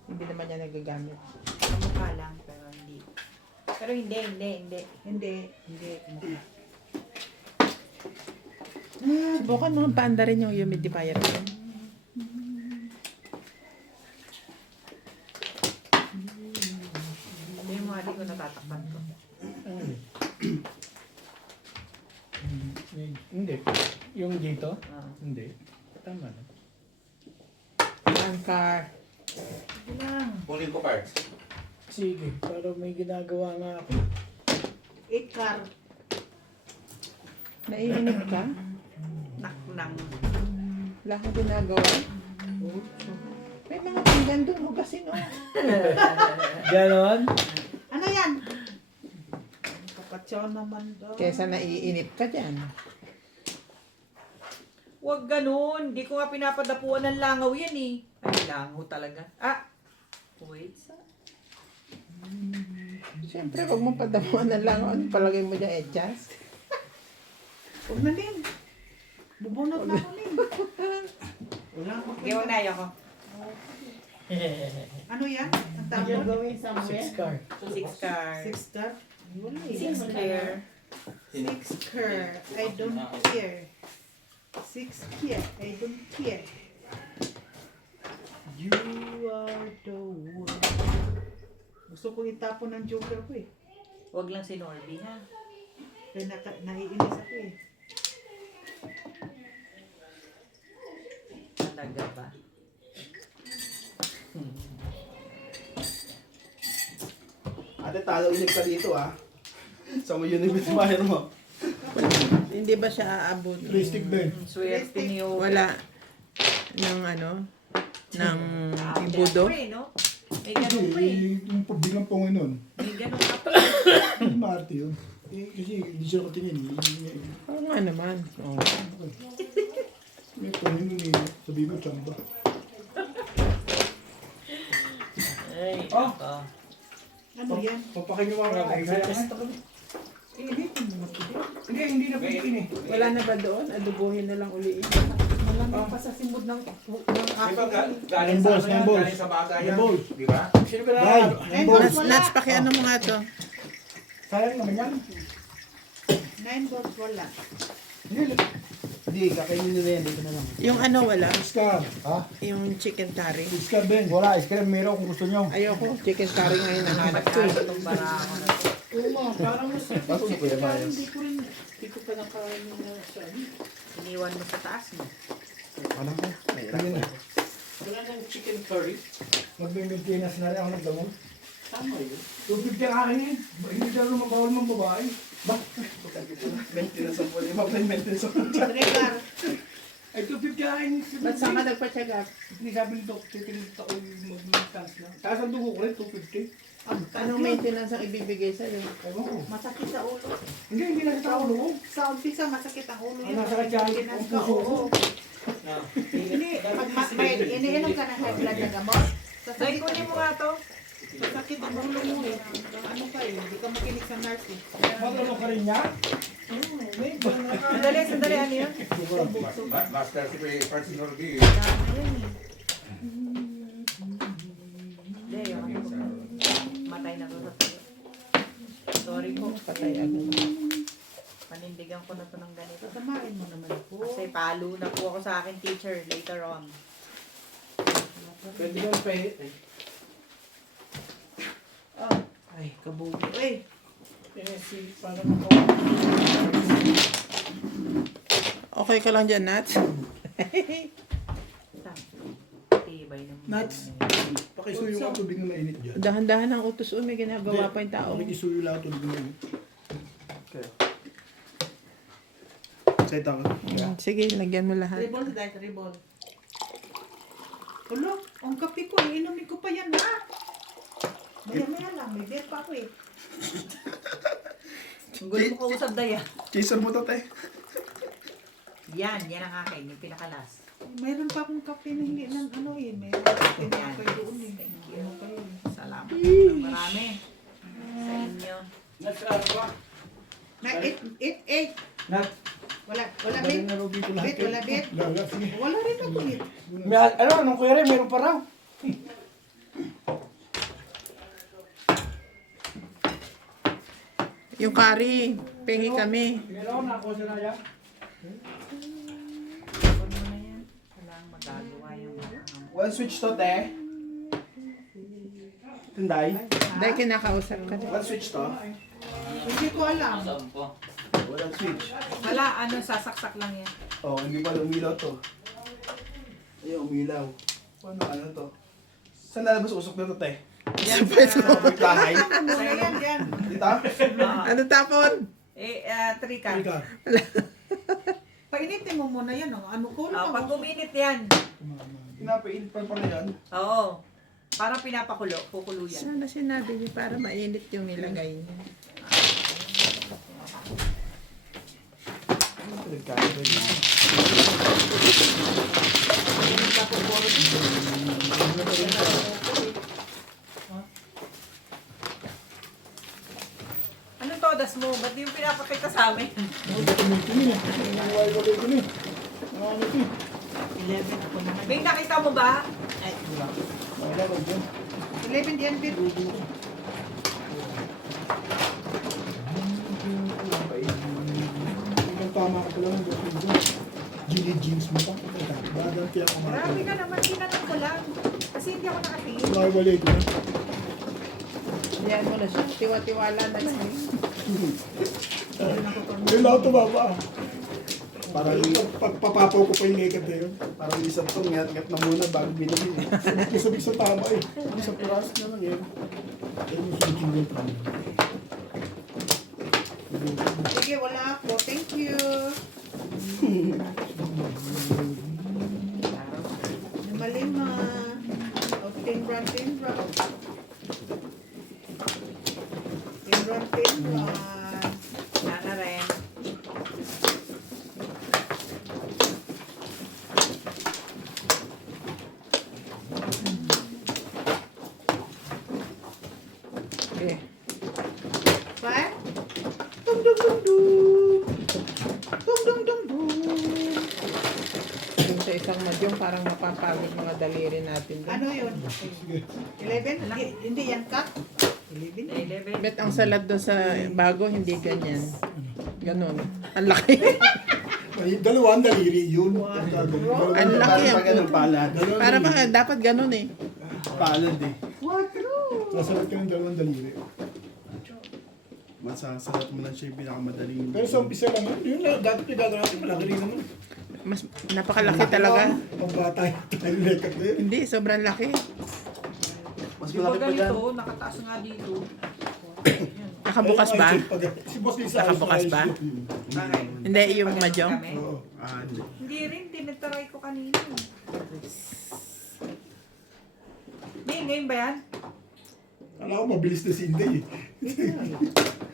hindi naman niya nagagamit. Kamukha lang. Pero hindi. Pero hindi. Hindi. Kumukha. Subukan mo paanda rin yung humidifier ko. Hindi yung mga di ko natatakpan ko. Ano? Hindi. Yung dito? Ah. Hindi. Tama na. Anchor. Sige lang. Kunin ko parts. Sige, pero may ginagawa nga ako. Ikar. Naiinip ka? Naknang. Wala kang ginagawa? May mga pinggan doon. Hugasin o. Ganon? Ano yan? Kapatsaw naman daw. Kesa naiinip ka dyan. Huwag ganun. Hindi ko nga pinapadapuan ng langaw yan eh. Ay, langaw talaga. Ah! Wait. Siyempre, huwag mong padamuan na lang. Ano palagay mo dyan, Edjas? Huwag na din. Bubunot na ako din. Wala ko. Hindi, huwag na ayoko. Ano yan? Ang Ano tawag? gawin sa 6 car? 6 card. 6 star? Wala eh. 6 clear. 6 care. I don't care. 6 care. I don't care. You are the one. Gusto ko itapon ng Joker ko eh. Huwag lang si Norby ha. Kaya naiinis ako eh. Talaga ba? Ate, talo inip ka dito ah. Sa mo humidifier mo. Hindi ba siya aabot? Plastic Ben. Swerte niyo. Wala ng ano? Ng ibudo? Siyempre, no? May ganun pa eh. Hindi, yung bilang Panginoon. May ganun ka pa. Hindi maarte yun. Eh, kasi hindi siya nakatingin. Oo nga naman. Oo. May Panginoon eh. Sabi ko, tsamba. Ay, Oh. ako. Ano yan? Papakin yung mga Test ako. Hindi na pikin eh. Wala na ba doon? Adubuhin na lang uliin. Malamang pa sa simod ng Di akin. ba galing Balls, sa ano yan? balls. Galing sa bata yan. Balls. Di ba? Sino ka na? Bye! Nine Balls. balls wala. Nuts, pakiano mo nga to. Sayang naman yan. 9 balls wala. Hindi, kakainin nila yan. Dito na lang. Yung ano wala? Iskar. Ha? Yung chicken curry. Iskar Ben. Wala, iskar meron kung gusto nyo. Ayoko, chicken curry ngayon ang hanap ko. Pagkano itong barako na to. Oo nga, parang mas Baso mo kuya Mayas. hindi ko pa nakain yung sa ano. Iniwan mo sa taas mo. Alam ko. Ayun na. Wala nang chicken curry. Mag-maintenance na rin ako nagdamo. Tama yun. Tubig ka akin eh. Hindi ka rin mabawal ng babae. Maintenance ang pwede. Maintenance ang pwede. Regar. Ay, tubig ka akin. Ba't saan ka nagpatyaga? Hindi sabi ni Dok, titigil ako mag-maintenance lang. Tapos ang dugo ko rin, 250. Anong maintenance ang ibibigay sa'yo? Ewan ko. Masakit sa ulo. Hindi na sa ulo ko. Sa umpisa, masakit ang ulo Ang yan. nasa kachay, Maintenance ang ka, puso ko. oo. Iniinom ka ng high blood na gamot? Nay, kunin mo nga to. Masakit ang ulo mo eh. Ano ka eh, hindi ka makinig sa nurse eh. Matulog ka rin niya? Sandali, sandali. Ano yun? Master si personal view. Hindi, yung ano. Matay na to sa tulo. Sorry po. Patay agad. Panindigan ko na to ng ganito. Sasamain mo naman po. Kasi palo na po ako sa akin, teacher, later on. Pwede kang Ay, kabugo eh. parang ako. Okay ka lang dyan, Nats? Tibay naman. Nuts. Pakisuyo ka tubig na mainit dyan. Dahan-dahan ang utos, may ginagawa pa yung tao. Pakisuyo lang tubig na mainit. Sa ito ako. Sige, lagyan mo lahat. Ribol dahil ribol. Ulo, ang kape ko, inumin ko pa yan ha. Maya-maya lang, may bet pa ako eh. Ang gulo mo kausap, Daya. Chaser mo to, te. Yan ang akin, yung pinakalas. Mayroon pa akong kape na hindi na ano eh. Mayroon pa Yan. kayo doon eh. Thank you. Ano kayo eh. Salamat ng marami sa inyo. Na 8. Nat, Wala bet. Galing na raw dito lahat. Bet, wala bet. Wala, sige. Wala rin ako bet. nung kuya rin, meron pa raw. Yung curry, pengi kami. Meron ako sa Naya. Huwag mo na yan. Walang magagawa yung mga One switch to, te. Tinday. Dahil kinakausap ka. One switch to. Hindi ko alam. Walang switch. Wala, sasaksak lang yan. Oh, hindi pala umilaw to. Ayun, umilaw. Ano to? Saan lalabas usok na to, te? Yan Bahay? Muna yan, yan. Dito? Ano tapon? 3 ka. Ika. Painitin mo muna yan. Ano ko lang. Pag uminit yan. Pinapainit pa pala yan. Oo. Parang pinapakulo. Kukulo yan. Sana sinabi niyo para mainit yung nilagay niya. Anong todas mo? Ba't di yung pinapakita sa amin? Tumingin eh. Nangyayari ko dito eh. Ano ito eh. 11 ako naman. May nakita mo ba? Wala ko dyan. 11 yan, bet. Ibang tama ka pala ng doon doon. Gilly jeans mo pa. Bagang kaya kumakas. Grabe ka naman. Tinanong ko lang. Kasi hindi ako nakatingin. Wala ito. Yan mo na siya. Tiwa-tiwala na lang. Yung lahat ito baba. Parang, Pagpapapaw ko pa yung makeup na yun. parang isang to, ngat-ngat na muna bago binili. Sabi sa tama eh. Sa piraso na lang yun. Ayun yung switching rate lang. Sige, wala ako. Thank you. Lima-lima. O, timbran. Timbran. Wala na rin. Okay. Pa? Dum-dum-dum-dum. Dum-dum-dum-dum. Yung sa isang madyong parang mapapagod mga daliri natin. doon. Ano yun? 11? Hindi yan cut? 11? 11. Bet ang salad doon sa bago, hindi ganyan. Ganon. Ang laki. May dalawang daliri yun. Ang laki Parang ang pag anong palad. Para ba dapat ganon eh. Palad eh. Sasalat ka ng dalawang daliri. Masasalat mo lang siya yung pinakamadaling. Pero sa umpisa lang yun na dati pinagagawa natin malaki rin naman. Mas napakalaki talaga. Pambata tayo makeup na yun. Hindi, sobrang laki. Mas Di ba malaki pa dyan. ganito? Nakataas nga dito. Nakabukas ba? Si Boss Lisa. Nakabukas ba? Bakit? Hindi, yung Pag- madyong. kami? Oo. Ah, hindi. Hindi rin. Tinataray ko kanina. May ngayon ba yan? Alam ko mabilis na si Inday eh.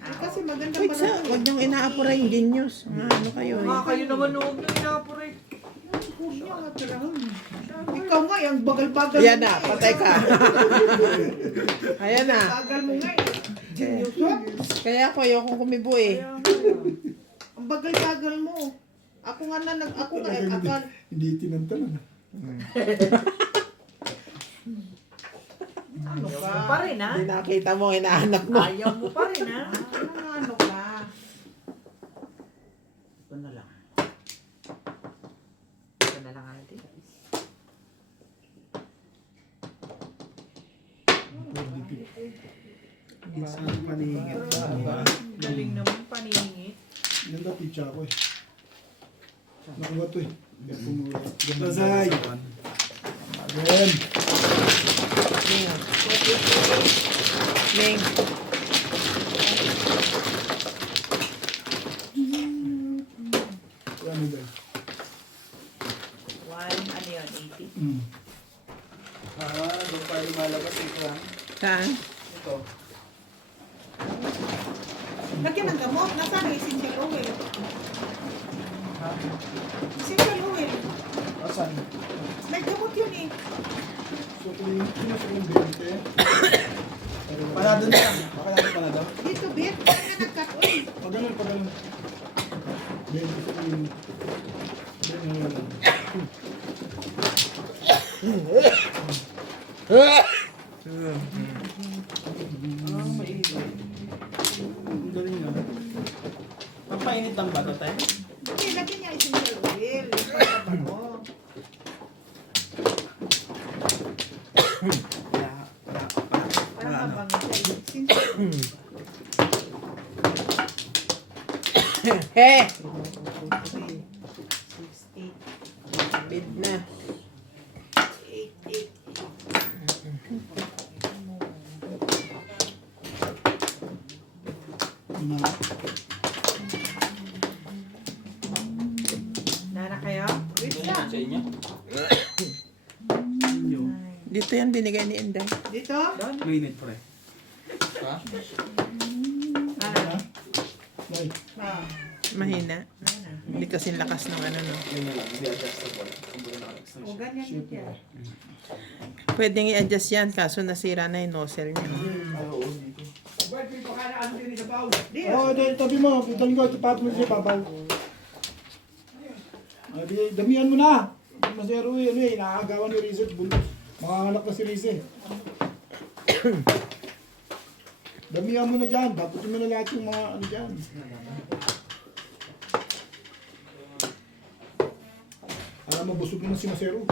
Kasi maganda Wait, pa sa, huwag niyong inaapura yung genius. Ano kayo eh. Kayo naman huwag nyo inaporate. niya nga pirahon. Ikaw nga, yung bagal-bagal Ayan mo na, nga eh. patay ka. Ayan na. Bagal mo nga eh. Genius mo. Kaya ako ayokong kumibo eh. Ang bagal-bagal mo. Ako nga ako nga eh, Talagang akal. hindi tinantanan. Ano Ayaw ka? mo pa rin, ha? Hindi nakita mo, hinahanap mo. Ayaw mo pa rin, ha? Ano ka? Ito na lang. Ito na lang natin. Isang paningin. Galing naman paningit. Ganda pizza ko eh. Nakuha to eh. Kaya pumula. Lazay! Again. Ning. Ano ba? Ano yun, 80? Doon pa lumalabas ito ha. Saan? Ito. Lagyan ng gamot. Nasaan yung essential oil? Essential oil. Asan? May gamot yun eh. So, kung yung 20. Panado na lang. Baka natin panado. Dito, Bet. Ano na nag-cut oil? Pag ganun, pag ganun. 20 sa kilo. Ganun. Ang galing nga. Pampainit ang bato tayo. Hindi, lagyan niya essential oil. Yung pagkabango. Parang mabango siya. Essential oil. He! 6, 8, Bid na. 8, 8. Nana kayo? Wait lang. Sa inyo? Dito yan binigay ni Inday. Dito? Mainit pre. Ha? Ano? Like, Ah. Mahina. Hindi kasi lakas ng ano no. Yun na lang. Hindi adjustable. Ang bulan naka-extension. O ganyan yan. Pwedeng i-adjust yan kaso nasira na yung nozzle niya. Oo, dito. Di, oh, tabi mo. Pitan ko, ipat mo siya, papaw. Damihan mo na. Masero yun eh. Nakagawa ni Rizet. Makangalak na si Rizet. Damihan mo na dyan. Daputin mo na lahat yung mga ano dyan. Para mabusog na si Masero.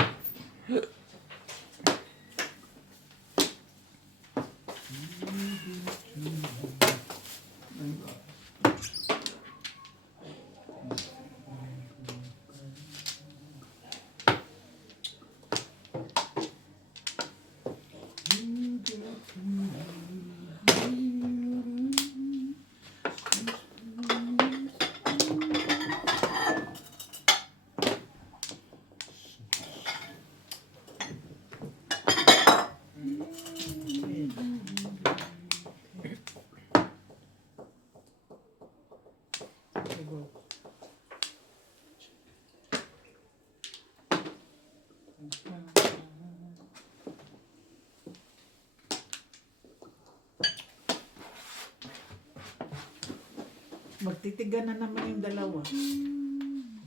magtitigan na naman yung dalawa.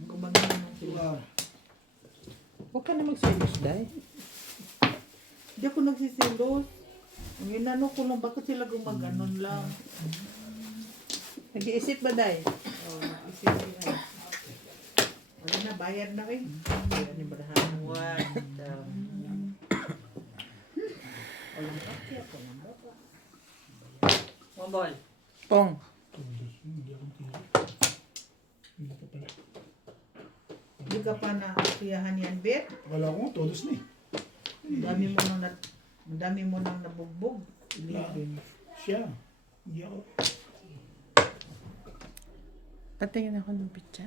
Gumagana na sila. Huwag ka na magsilos, Day. Hindi ako nagsisilos. Ang inano ko lang, bakit sila gumaganon lang? Nag-iisip ba, Day? Oh, isip nila. Wala na, bayad na eh. Bayad ni Barahan. What the... Walang kasi ako lang. Mabol. Pong. Hindi ka pa nakasiyahan yan, Bet. Wala ko, todos na eh. Ang dami mo nang nabugbog. Siya. Hindi ako. Patingin ako ng pizza.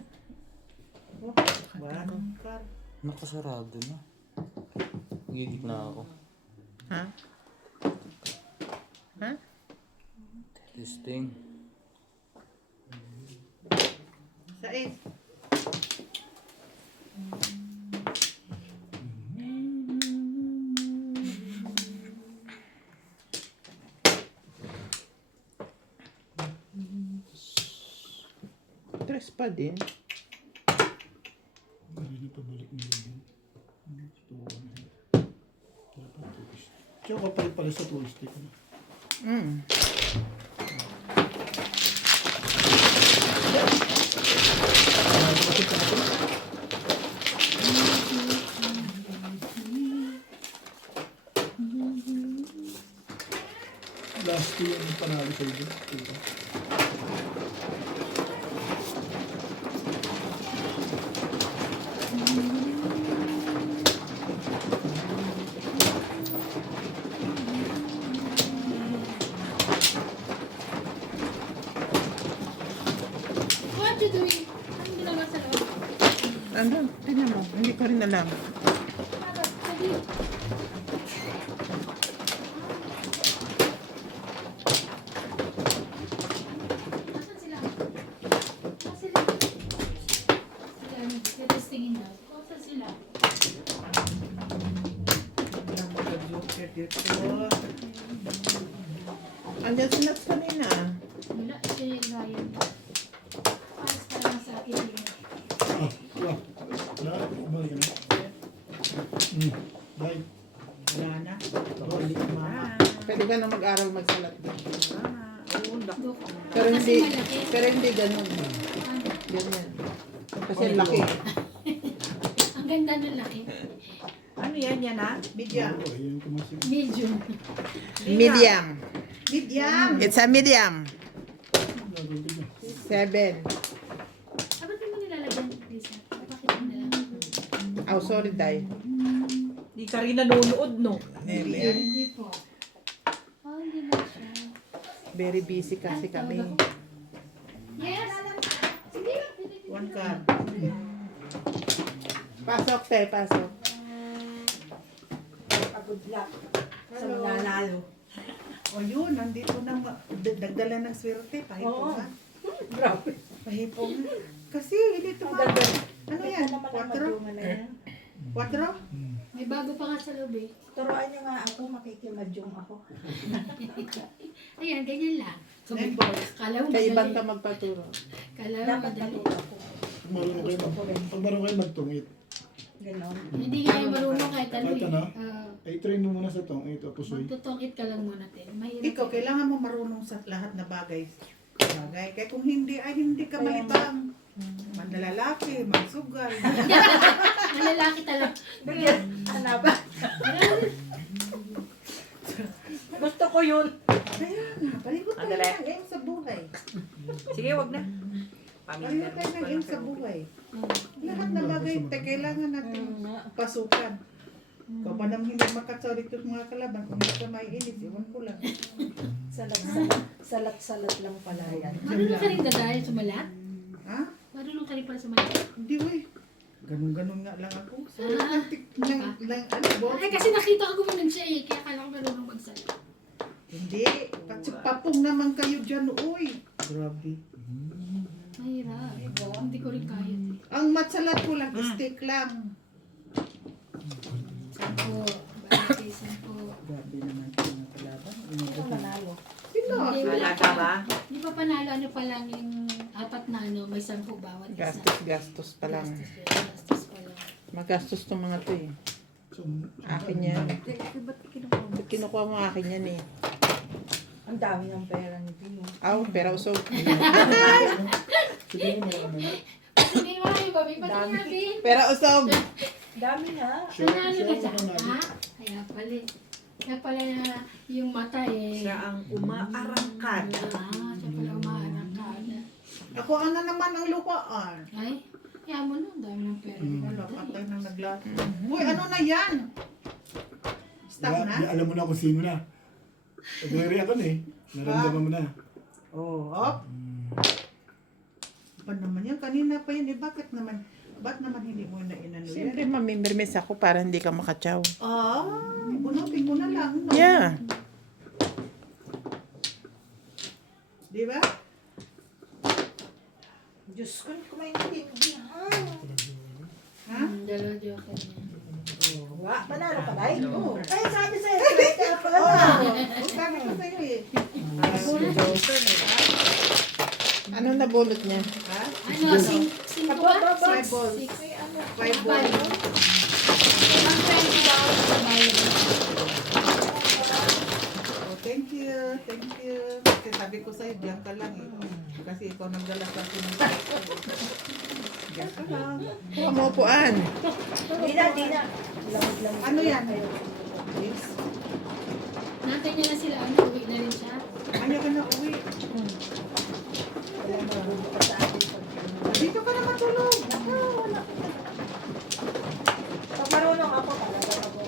Oh, one car. Nakasarado na. Gigit na ako. Ha? Ha? Testing. Sa pa din. Hindi pa balik nila yun. Tsaka kapalit pala sa tool stick. Mm. Last year yung panalo sa iyo. What you doing? Anong ginawa sa loob? Ano? Tingnan mo. Hindi ko rin alam. Bakit? Sabi. Nasaan sila? Nasaan sila? Sila, testingin daw. Nasaan sila? Ang mga joker dito. Andiyan si Nats kanina. Wala, siya yung Ryan. Paras pa lang sa akin yun. Ah, wah. Balik na. Bye. Wala na. Bali, mama. Pwede ka na mag-aral magsalat. Oo, naku. Dok. Pero Kasi hindi, malaki. pero hindi ganun. Ano? Ganyan. Kasi laki. Ang ganda ng laki. Ano yan ha? Medium. Oo, ayun kumasing. Medium. Medium. Medium. It's a medium. Gagawin ko dyan. 7. Ah, ba't mo nilalagyan, Lisa? Bakit mo nilalagyan? Oh, sorry, Day. Di ka rin nanonood, no? Hindi po. Oh, hindi na siya. Very busy kasi kami. Yes! Sige. One card. Pasok, te, pasok. Hello. O yun, nandito na. Nagdala ng swerte. Pahipongan. Grabe. Pahipongan. Kasi, dito ba? Ano yan? 4? 4? May bago pa nga sa loob eh. Turuan niyo nga ako, makikimadyong ako. Ayan, ganyan lang. Kala mo Kay ibang madali. ka magpaturo. Kala mo Dapat madali. matuto ako. Pag marunong kayo magtungit, Ganon. Hindi nga yung marunong kahit ano Kahit eh. ano? ay train mo muna sa tungit, pusoy. Magtutungit ka lang muna, Tin. Mahirap. Ikaw, kailangan mo marunong sa lahat na bagay. Kaya kung hindi, ay hindi ka malibang. Manlalaki, magsugal. Malalaki talaga. Ano ba? Gusto ko yun. Kaya nga, palibot tayo Andali. ng aim sa buhay. Sige, wag na. Palibot tayo ng aim sa buhay. Lahat na bagay, kailangan natin pasukan. Kung pa naman hindi makatsalit yung mga kalaban, kung hindi ka maiinis, iwan ko lang. Salat-salat lang pala yan. Marunong ka rin dadahil sumalat? Ha? Marunong ka rin pala sumalat? Hindi, wey. Ganun-ganun nga lang ako. Ah. Ano, boss? Ay, kasi nakita ko gumanon siya eh. Kaya kala ko marunong magsalat. Hindi. Papong naman kayo dyan, uy. Grabe. Mahirap. Hindi ko rin kaya. Ang matsalat ko lang, stick lang. Sampo. Bakit sampo? Grabe naman ito mga kalaban. Ito manalo. Sino? Hindi, wala Wala pa. ka ba? Di ba panalo, ano pa lang yung 4 na ano, may 10 bawat isa. Gastos pa lang. Gastos pa lang. Magastos tong mga to eh. Akin yan. Ba't kinukuha mo akin yan eh? Ang dami ng pera ni Pino. Aw, pera usog. Sige mo naman. Hindi mo kayo ba? May pati nga, Bin. Pera usog! Dami ha. Panalo ka siya. Ha? Kaya pala eh. Kaya pala na yung mata eh. Siya ang umaarangkada. Siya pala umaarangkada. Ako ano naman ang luhaan. Ay, kaya mo no, ang dami ng pera. Wala, patay nang naglat. Uy, ano na yan? Stop na? Alam mo na kung sino na. Pag-react ako na eh. Naramdaman mo na. Oh, op. Ba naman yan? Kanina pa yan. Bakit naman? Ba't naman hindi mo na inano Siyempre, yan? mamimirmis ako para hindi ka makatsaw. Bunutin mo na lang. No? Yeah. Di ba? Diyos ko, hindi ko maintindihan. Ha? Dalawa joker niya. Wa, manalo ka ba? Oo. Ay, sabi sa'yo, kaya pala na. Sabi ko sa'yo eh. Ano nabulot niya? Ha? Ano, cinco ba? Five balls. Six. 5 balls. 120 daw sa bayan. Oh, thank you. Thank you. Kasi sabi ko sa'yo, diyan ka lang eh. Kasi ikaw nagdala sa akin ng diyan ka lang. Huwag mo upuan. Di na. Ano yan? Yes. Natay niya na sila, ano, uwi na rin siya. Ayaw ka na uwi. Dito ka na matulog. Pag marunong ako talaga ako.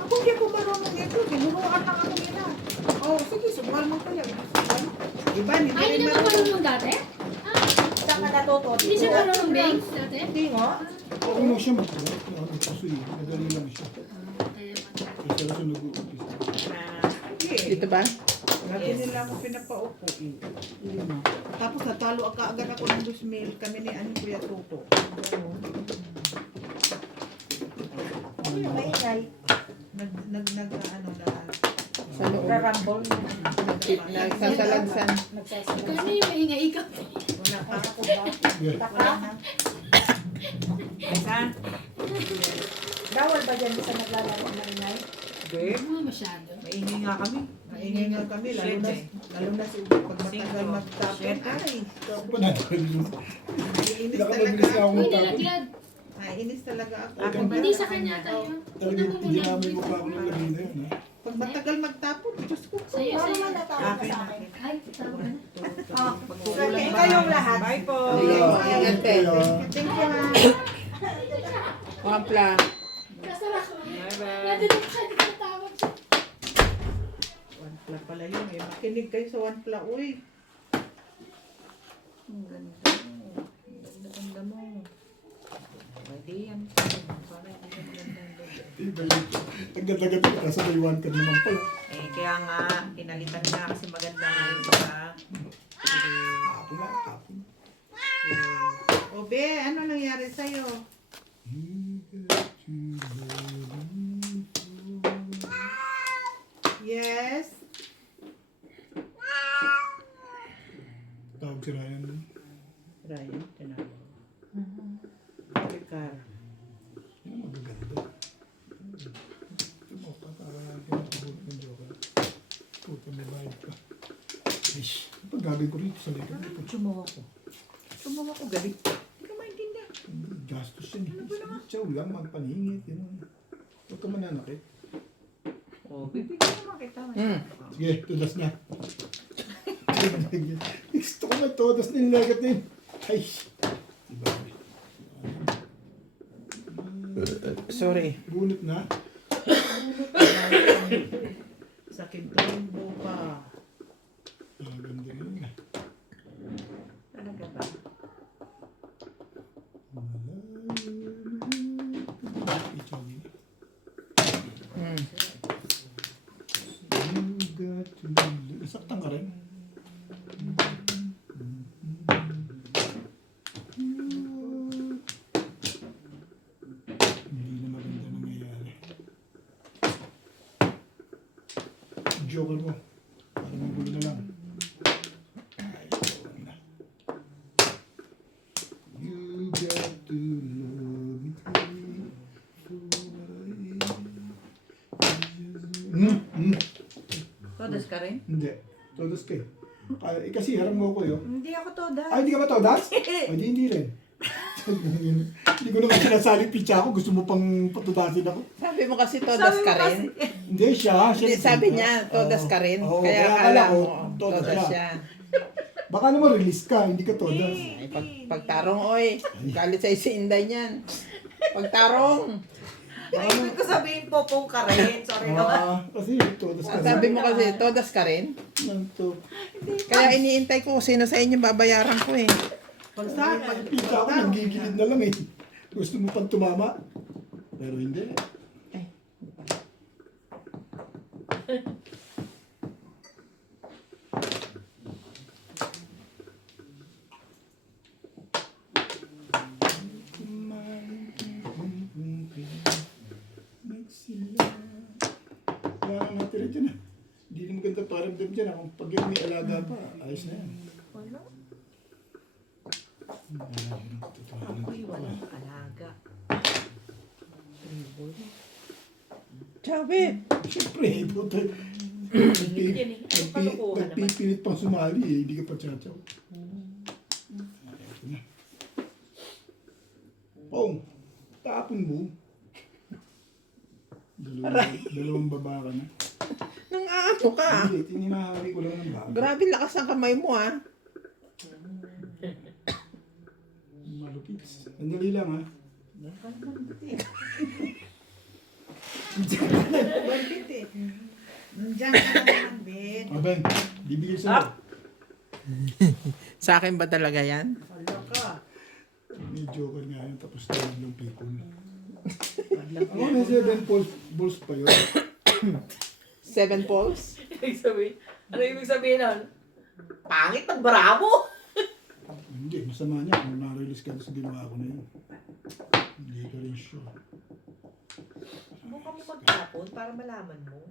Ako hindi ako marunong ito. Binuruan lang ako nila. Oh, sige, subukan mo pala. Iba, hindi Ay, rin hindi naman marunong dati? Saan ka natuto? Hindi siya marunong bangs dati? Hindi mo? Ano siya magpulat? Nagpasuy. Madali lang siya. Kaya Kasi siya nag-uumpisa. Dito ba? Lagi nila ako pinapaupo eh. Tapos natalo agad ako ng 2,000 kami ni Kuya Toto. Ano yung maingay? Ano na. Sa loob. Rarambol. Nagsasalagsan. ikaw na yung maingay ikaw. Wala pa. Ako ba? Yeah. Taka? Isa? Bawal ba dyan sa naglalaro ng maingay? Babe, Ano masyado? maingay nga kami. Maingay nga kami. Lalo na si pag matagal magtapon. Siyete. Ay, inis Nakamabilis talaga na ako ako. Uy, matapos. nalaglag. Ay, inis talaga ako. Hindi sa kanya tayo. Talagang hindi namin mukha ko ng lagay na yun. Ha? Pag matagal magtapon, Diyos ko. Sa'yo, Paano sa'yo. man natawag ka sa akin? Ay, tama na. Ah, Magkukulang Ikaw ba? yung lahat. Bye po. Ingat eh. Thank you, ha. Wampla. Kasarap. Bye-bye. Nandito ka, hindi ka tawag siya. One pla pala yun eh. Makinig kayo sa one pla, uy. Ang ganda mo. Ang ganda mo. Pwede yan. Para hindi ka maganda. Ang ganda-ganda. Kaso may one ka naman pala. Eh, kaya nga, pinalitan nga kasi maganda nga yung iba. Hapon na. Hapon. O, be, ano nangyari sa'yo? Yes? Tawag si Ryan. Ryan, tinawag. Ricar. Yan ang magaganda. Ito mo pa. Para kinakabot ng joker. Puta, may bayad ka. Ish. Pag gagawin ko rito sa likod. Sumuha ko. Sumuha ko, galit. Hindi ka maintindihan. Gastos yun. Chow lang. Magpaningit. Yun. Huwag ka mananakit. Oh, bibigyan naman kita. Sige, tudas na. Gusto ko na todas na nilagat na yun. Ay. Diba? Sorry. Bunot na. Sakit tumbo pa. Ganda yun. Talaga ba? Saktan ka rin. Hindi na maganda nangyayari. Joker mo. Para magulo na lang. Ay, joker na. You got to love me. Todas ka rin? Hindi. Todas kayo. Kasi harang mo ko yun. Hindi ako todas. Ay, hindi ka ba todas? O, hindi rin. Hindi ko naman sinasali pitcha ako. Gusto mo pang patudasin ako? Sabi mo kasi todas ka rin. Hindi siya. Hindi, sabi niya, todas ka rin. Oo, Kaya kaya akala akala ko, mo, todas todas siya. siya. Baka naman release ka. Hindi ka todas. Ay, pagtarong, oy. Galit sa'yo si Inday niyan. Pagtarong. Ibig ko sabihin, popong ka rin. Sorry naman. Kasi todas ka. Sabi mo kasi, todas ka rin. Nanto. Kaya iniintay ko kung sino sa inyo babayaran ko eh. Pag saan? Pag Pitcha ako, nanggigilid na lang eh. Gusto mo pang tumama. Pero hindi. Wala nang natira dyan ah. Hindi na maganda paramdam dyan ah. Kung pag yung may alaga pa, ayos na yan. Ako'y walang alaga. Ciao, babe. Siyempre, puto. Ingit yan eh. Ang kalukuhan naman. Nagpipilit pang sumali eh, hindi ka pa tsachaw. Oh, tapon mo. Dalawang baba ka na. Nang aato ka. Hindi, tininahari ko lang ng bago. Grabe lakas ng kamay mo, ah. Malupit. Sandali lang ha. Bandit eh. Nandiyan ka na lang, Ben. Ben, bibigyan sa'yo. Sa akin ba talaga yan? Wala ka. May joker nga yun, tapos tawag ng people. Wala Ako may 7 balls pa yun. 7 poles? Ibig sabihin, ano ibig sabihin nun? Pangit ng bravo! Hindi, masama niya kung na-release ka sa ginawa ko na yun. Hindi ka rin sure. Mukha mo magtapon para malaman mo.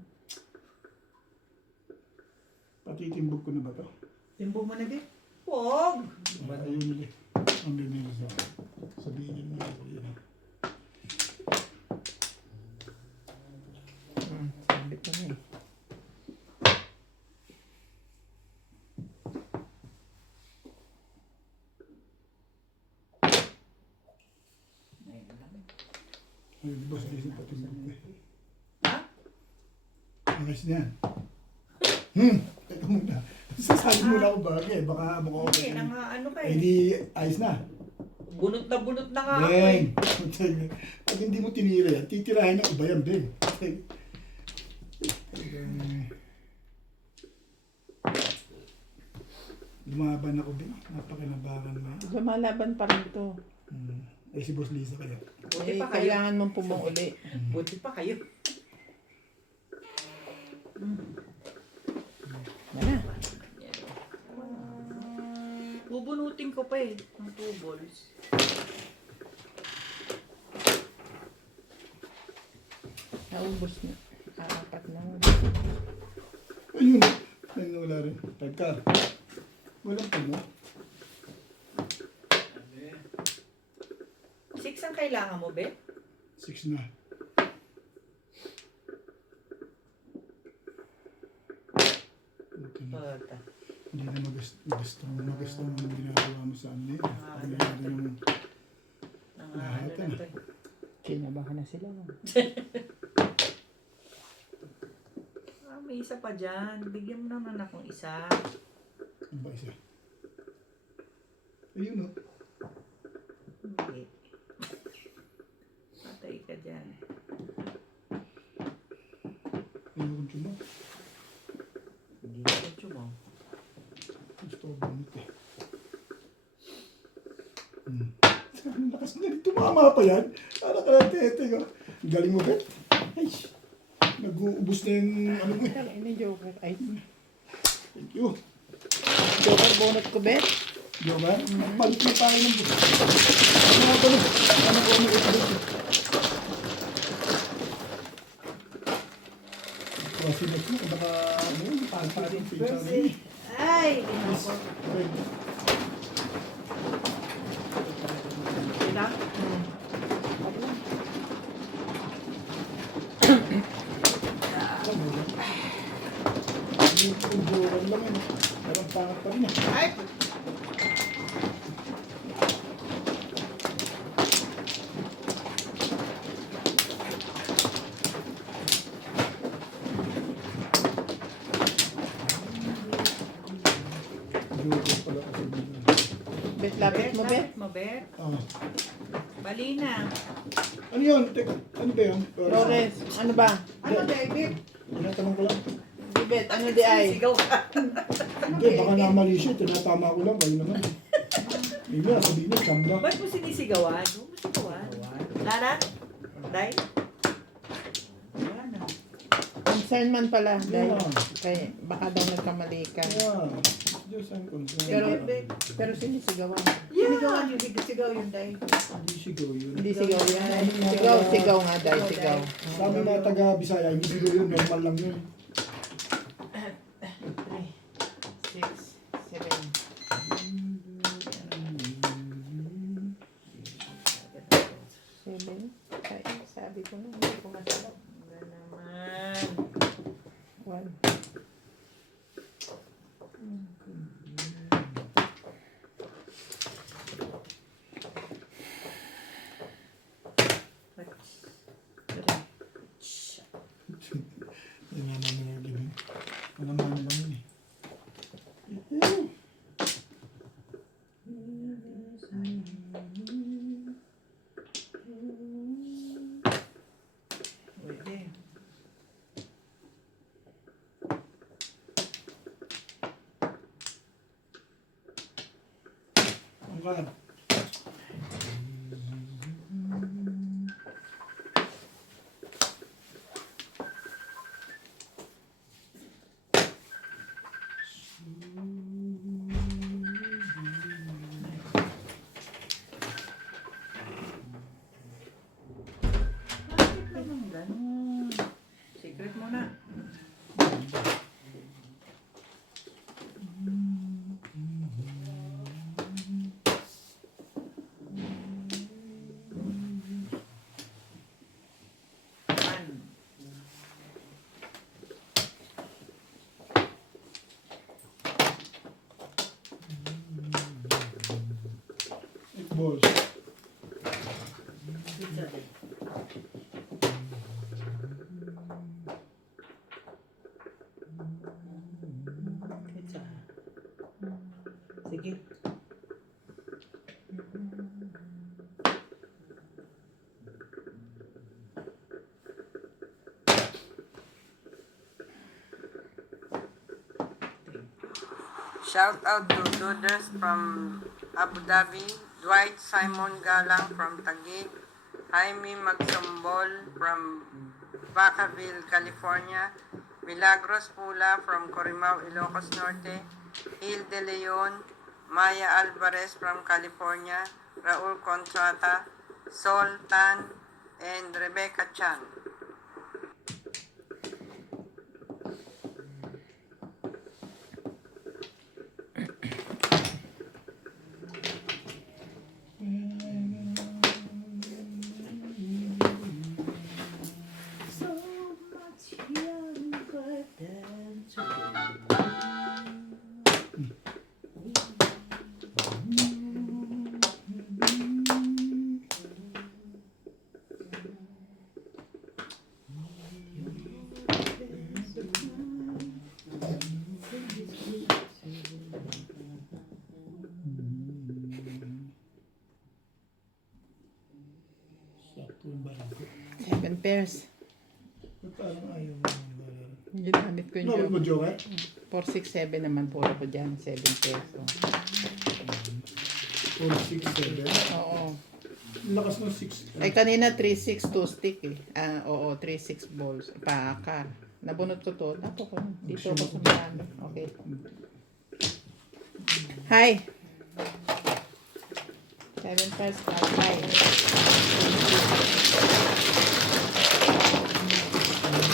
Patitimbog ko na ba to? Timbong mo na, Ben. Huwag! Ayun nila. Ang binili sa akin. Sabihin niyo na ako yun. Sabi ko na eh. Ayun, boss, ayos na patimbog ko eh. Ayos na yan. Teka muna. Sasabi mo na ako bagay. Baka ako. Hindi, ano ka Eh eh. di, ayos na. Bunot na nga ako eh. Ben, pag hindi mo tinira yan, titirahin ng iba yan, Ben. Lumaban ako, Ben. Napakinabangan mo yan. Lumalaban pa rin to. Eh, si Boss Lisa kaya. Buti Eh, pa kayo. kailangan mong pumuli. Buti pa kayo. Yan na. Bubunutin ko pa eh. Ng 2 balls. Naubos na. Apat na. Ayun, ayun na wala rin. 5 car. Walang puno. 6 ang kailangan mo, be? 6 na. Okay na. Pagka. Hindi na magasto mo ang ginagawa mo sa amin. Ano yung Ano na to eh. Kinabahan na sila. May isa pa dyan. Bigyan mo naman akong isa. Ano ba isa? Ayun o. Hindi. Patay ka dyan. Ayun kong tsumo. Hindi ko tsumo. Gusto ko bumit eh. Ang lakas na rin. Tumama pa yan. Ano ka lang tete ko. Galing mo, Bet. Ay, nag-uubos na yung ano mo. Ini joker. Ay, Thank you. joker bonus ko, Bet. Joker, palit na tayo ng buto. Ano nga pala? Ano ko ano ito? Kasi next mo, baka ano yun, palit yung pizza rin. Ay, ginako. Ilang? Yung joker lang yun. Parang pangat pa rin eh. Ay, Joker pala kasi. Bet, lapit mo, Bet. Lapit mo, bet. Ah. Bali na. Ano yun? Teka, ano ba yun? Flores, ano ba? ano, David? Tinatanong ko lang. Di Bet, ano di ay? Sigaw ka. Hindi, baka namali siya. Tinatama ko lang. Kayo naman. Hindi, sabihin niya, samba. Ba't mo sinisigawan? Huwag mo sigawan. Lana? Day? Concern man pala. Dahil, Yeah. kaya baka daw nagkamali ka. Yeah. Just I'm concerned. Pero sinisigawan. Sinigawan yung sigaw yung David. Hindi sigaw yun. Hindi sigaw yan. Sigaw nga, dahil sigaw. Sa amin mga taga-Bisaya, hindi sigaw yun. Normal lang yun. 3, 6, 7. Sabi ko na, hindi ko masarap. Wala naman. One. Yan nga namin yung gawin. Wala naman lang yun eh. Pwede. Ang kalat. Bakit naman ganun? Secret muna. One. Eight balls. Pizza din. Pizza. Sige. Shout out to Duders from Abu Dhabi, Dwight Simon Galang from Taguig, Jaime Magsumbol from Vacaville, California, Milagros Pula from Corimao, Ilocos Norte, Hil De Leon, Maya Alvarez from California, Raul Contrata, Sol Tan, and Rebecca Chan. Sakto yung barang ko. 7 pairs. Ba't parang ayaw mo yung barang? Ginamit ko yung Lawag mo, joke. Joker? 4, 6, 7 naman puro ko dyan. 7 pairs. Oh. 4, 6, 7. Oo. Ang lakas ng 6. Ay kanina 3, 6, 2 stick eh. Oo, 3, 6 balls. Paakar. Nabunot ko to. Napo ko. Dito ako sa marami. Okay. Hi! 7 pairs. Hi.